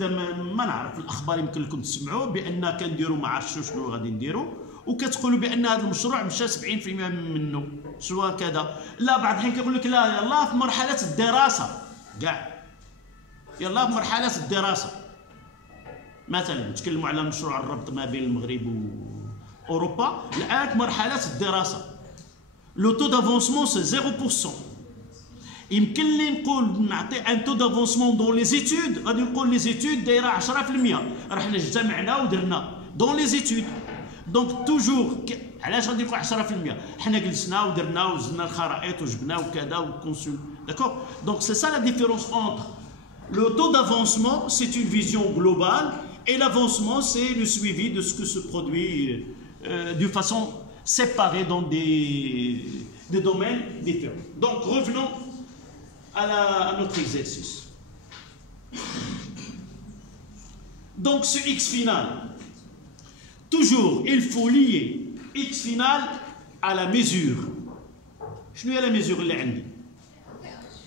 ما نعرف. الاخبار يمكن لكم تسمعوا بان كنديروا ما عرفتش شنو غادي نديروا، وكتقولوا بان هذا المشروع مشى 70% منه سواء كذا. لا بعض الحين كيقول لك لا يلاه في مرحله الدراسه كاع، يلاه في مرحله الدراسه. مثلا نتكلموا على مشروع الربط ما بين المغرب واوروبا، الان في مرحله الدراسه. لو تو دافونسمون سي 0%. يمكن لي نقول نعطي ان تو دافونسمون دون لي زيتود، غادي نقول لي زيتود دايره 10%، راه حنا اجتمعنا ودرنا دون لي زيتود. دونك توجور علاش غادي نقول 10%؟ حنا جلسنا ودرنا وزدنا الخرائط وجبنا وكذا وكونسول. داكوغ. دونك سي سا لا ديفيرونس اونتر le taux d'avancement, c'est une vision globale, et l'avancement, c'est le suivi de ce que se produit de façon séparée dans des domaines différents. Donc revenons à notre exercice. Donc ce x final, toujours il faut lier x final à la mesure. شنو هي la mesure اللي عندي؟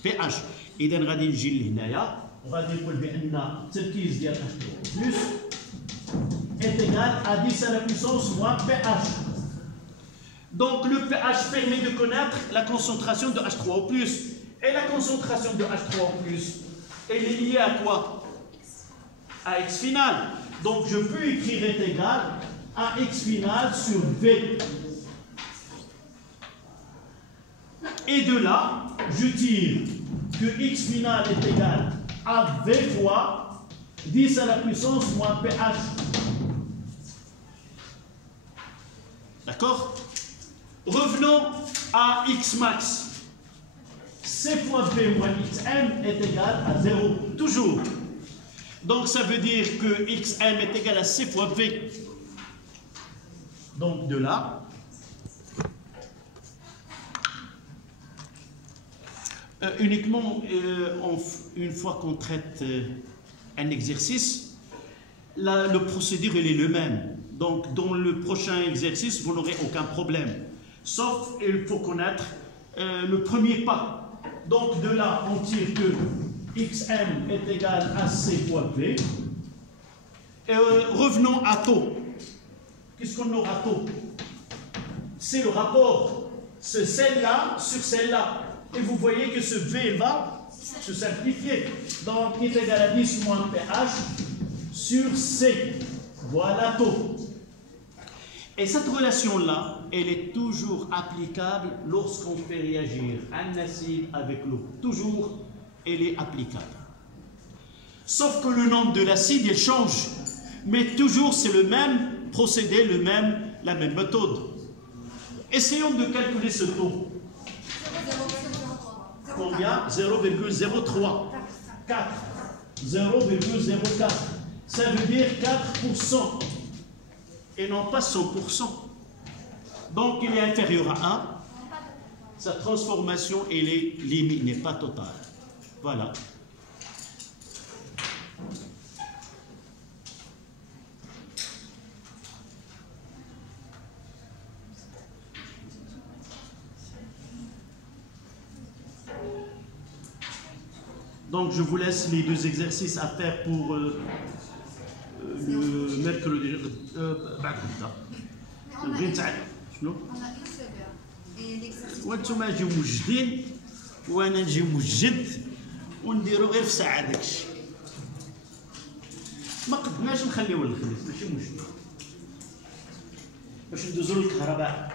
pH. إذا غادي نجي لهنايا وغادي نقول بأن التركيز ديال H2O plus est égal à 10 à la puissance moins pH. Donc le pH permet de connaître la concentration de H3O+. Et la concentration de H3O+, elle est liée à quoi? À X final. Donc je peux écrire est égal à X final sur V. Et de là, je tire que X final est égal à V fois 10 à la puissance moins pH. D'accord? Revenons à X max. C fois V moins XM est égal à 0. Toujours. Donc ça veut dire que XM est égal à C fois V. Donc de là, uniquement une fois qu'on traite un exercice, le procédure est le même. Donc dans le prochain exercice, vous n'aurez aucun problème. Sauf il faut connaître le premier pas. Donc de là, on tire que xm est égal à c fois v. Et revenons à taux. Qu'est-ce qu'on aura taux? C'est le rapport, c'est celle-là sur celle-là. Et vous voyez que ce v va se simplifier. Donc il est égal à 10 moins pH sur c. Voilà taux. Et cette relation-là, elle est toujours applicable lorsqu'on fait réagir un acide avec l'eau. Toujours, elle est applicable. Sauf que le nom de l'acide, il change. Mais toujours, c'est le même procédé, la même méthode. Essayons de calculer ce taux. Combien? 0,03. 4. 0,04. Ça veut dire 4%. Et non pas 100%. Donc il est inférieur à 1. Sa transformation n'est pas totale. Voilà. Donc je vous laisse les deux exercices à faire pour le mercredi. On a une seule heure. Et l'exercice. وانتم اجيو موجدين وانا نجي موجد ونديرو غير في ساعه داكشي. ما قدناش نخليوه للخميس ماشي مشكل. باش ندوزو للكهرباء.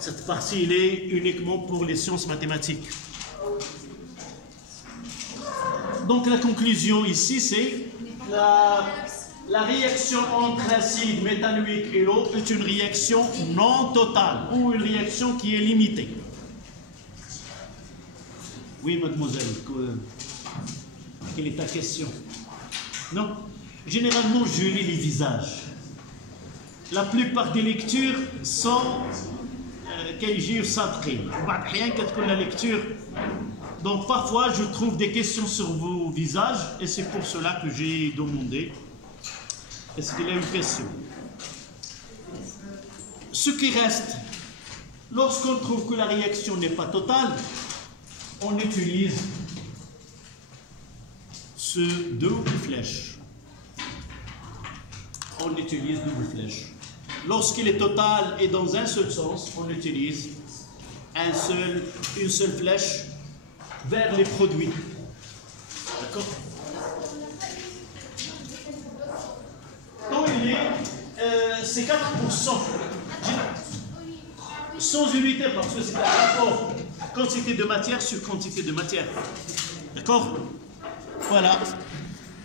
Cette partie elle est uniquement pour les sciences mathématiques. Donc la conclusion ici c'est la réaction entre l'acide métalloïque et l'eau est une réaction non totale ou une réaction qui est limitée. Oui, mademoiselle, quelle est ta question? Non, généralement je lis les visages. La plupart des lectures sont كيجيو صادقين وبعض الأحيان كتكون la lecture. Donc parfois je trouve des questions sur vos visages et c'est pour cela que j'ai demandé. Est-ce qu'il y a une question? Ce qui reste, lorsqu'on trouve que la réaction n'est pas totale, on utilise ce double flèche. On utilise double flèche. Lorsqu'il est total et dans un seul sens, on utilise une seule flèche vers les produits. D'accord? Donc il est, c'est 4%. Sans unité parce que c'est un rapport quantité de matière sur quantité de matière. D'accord? Voilà.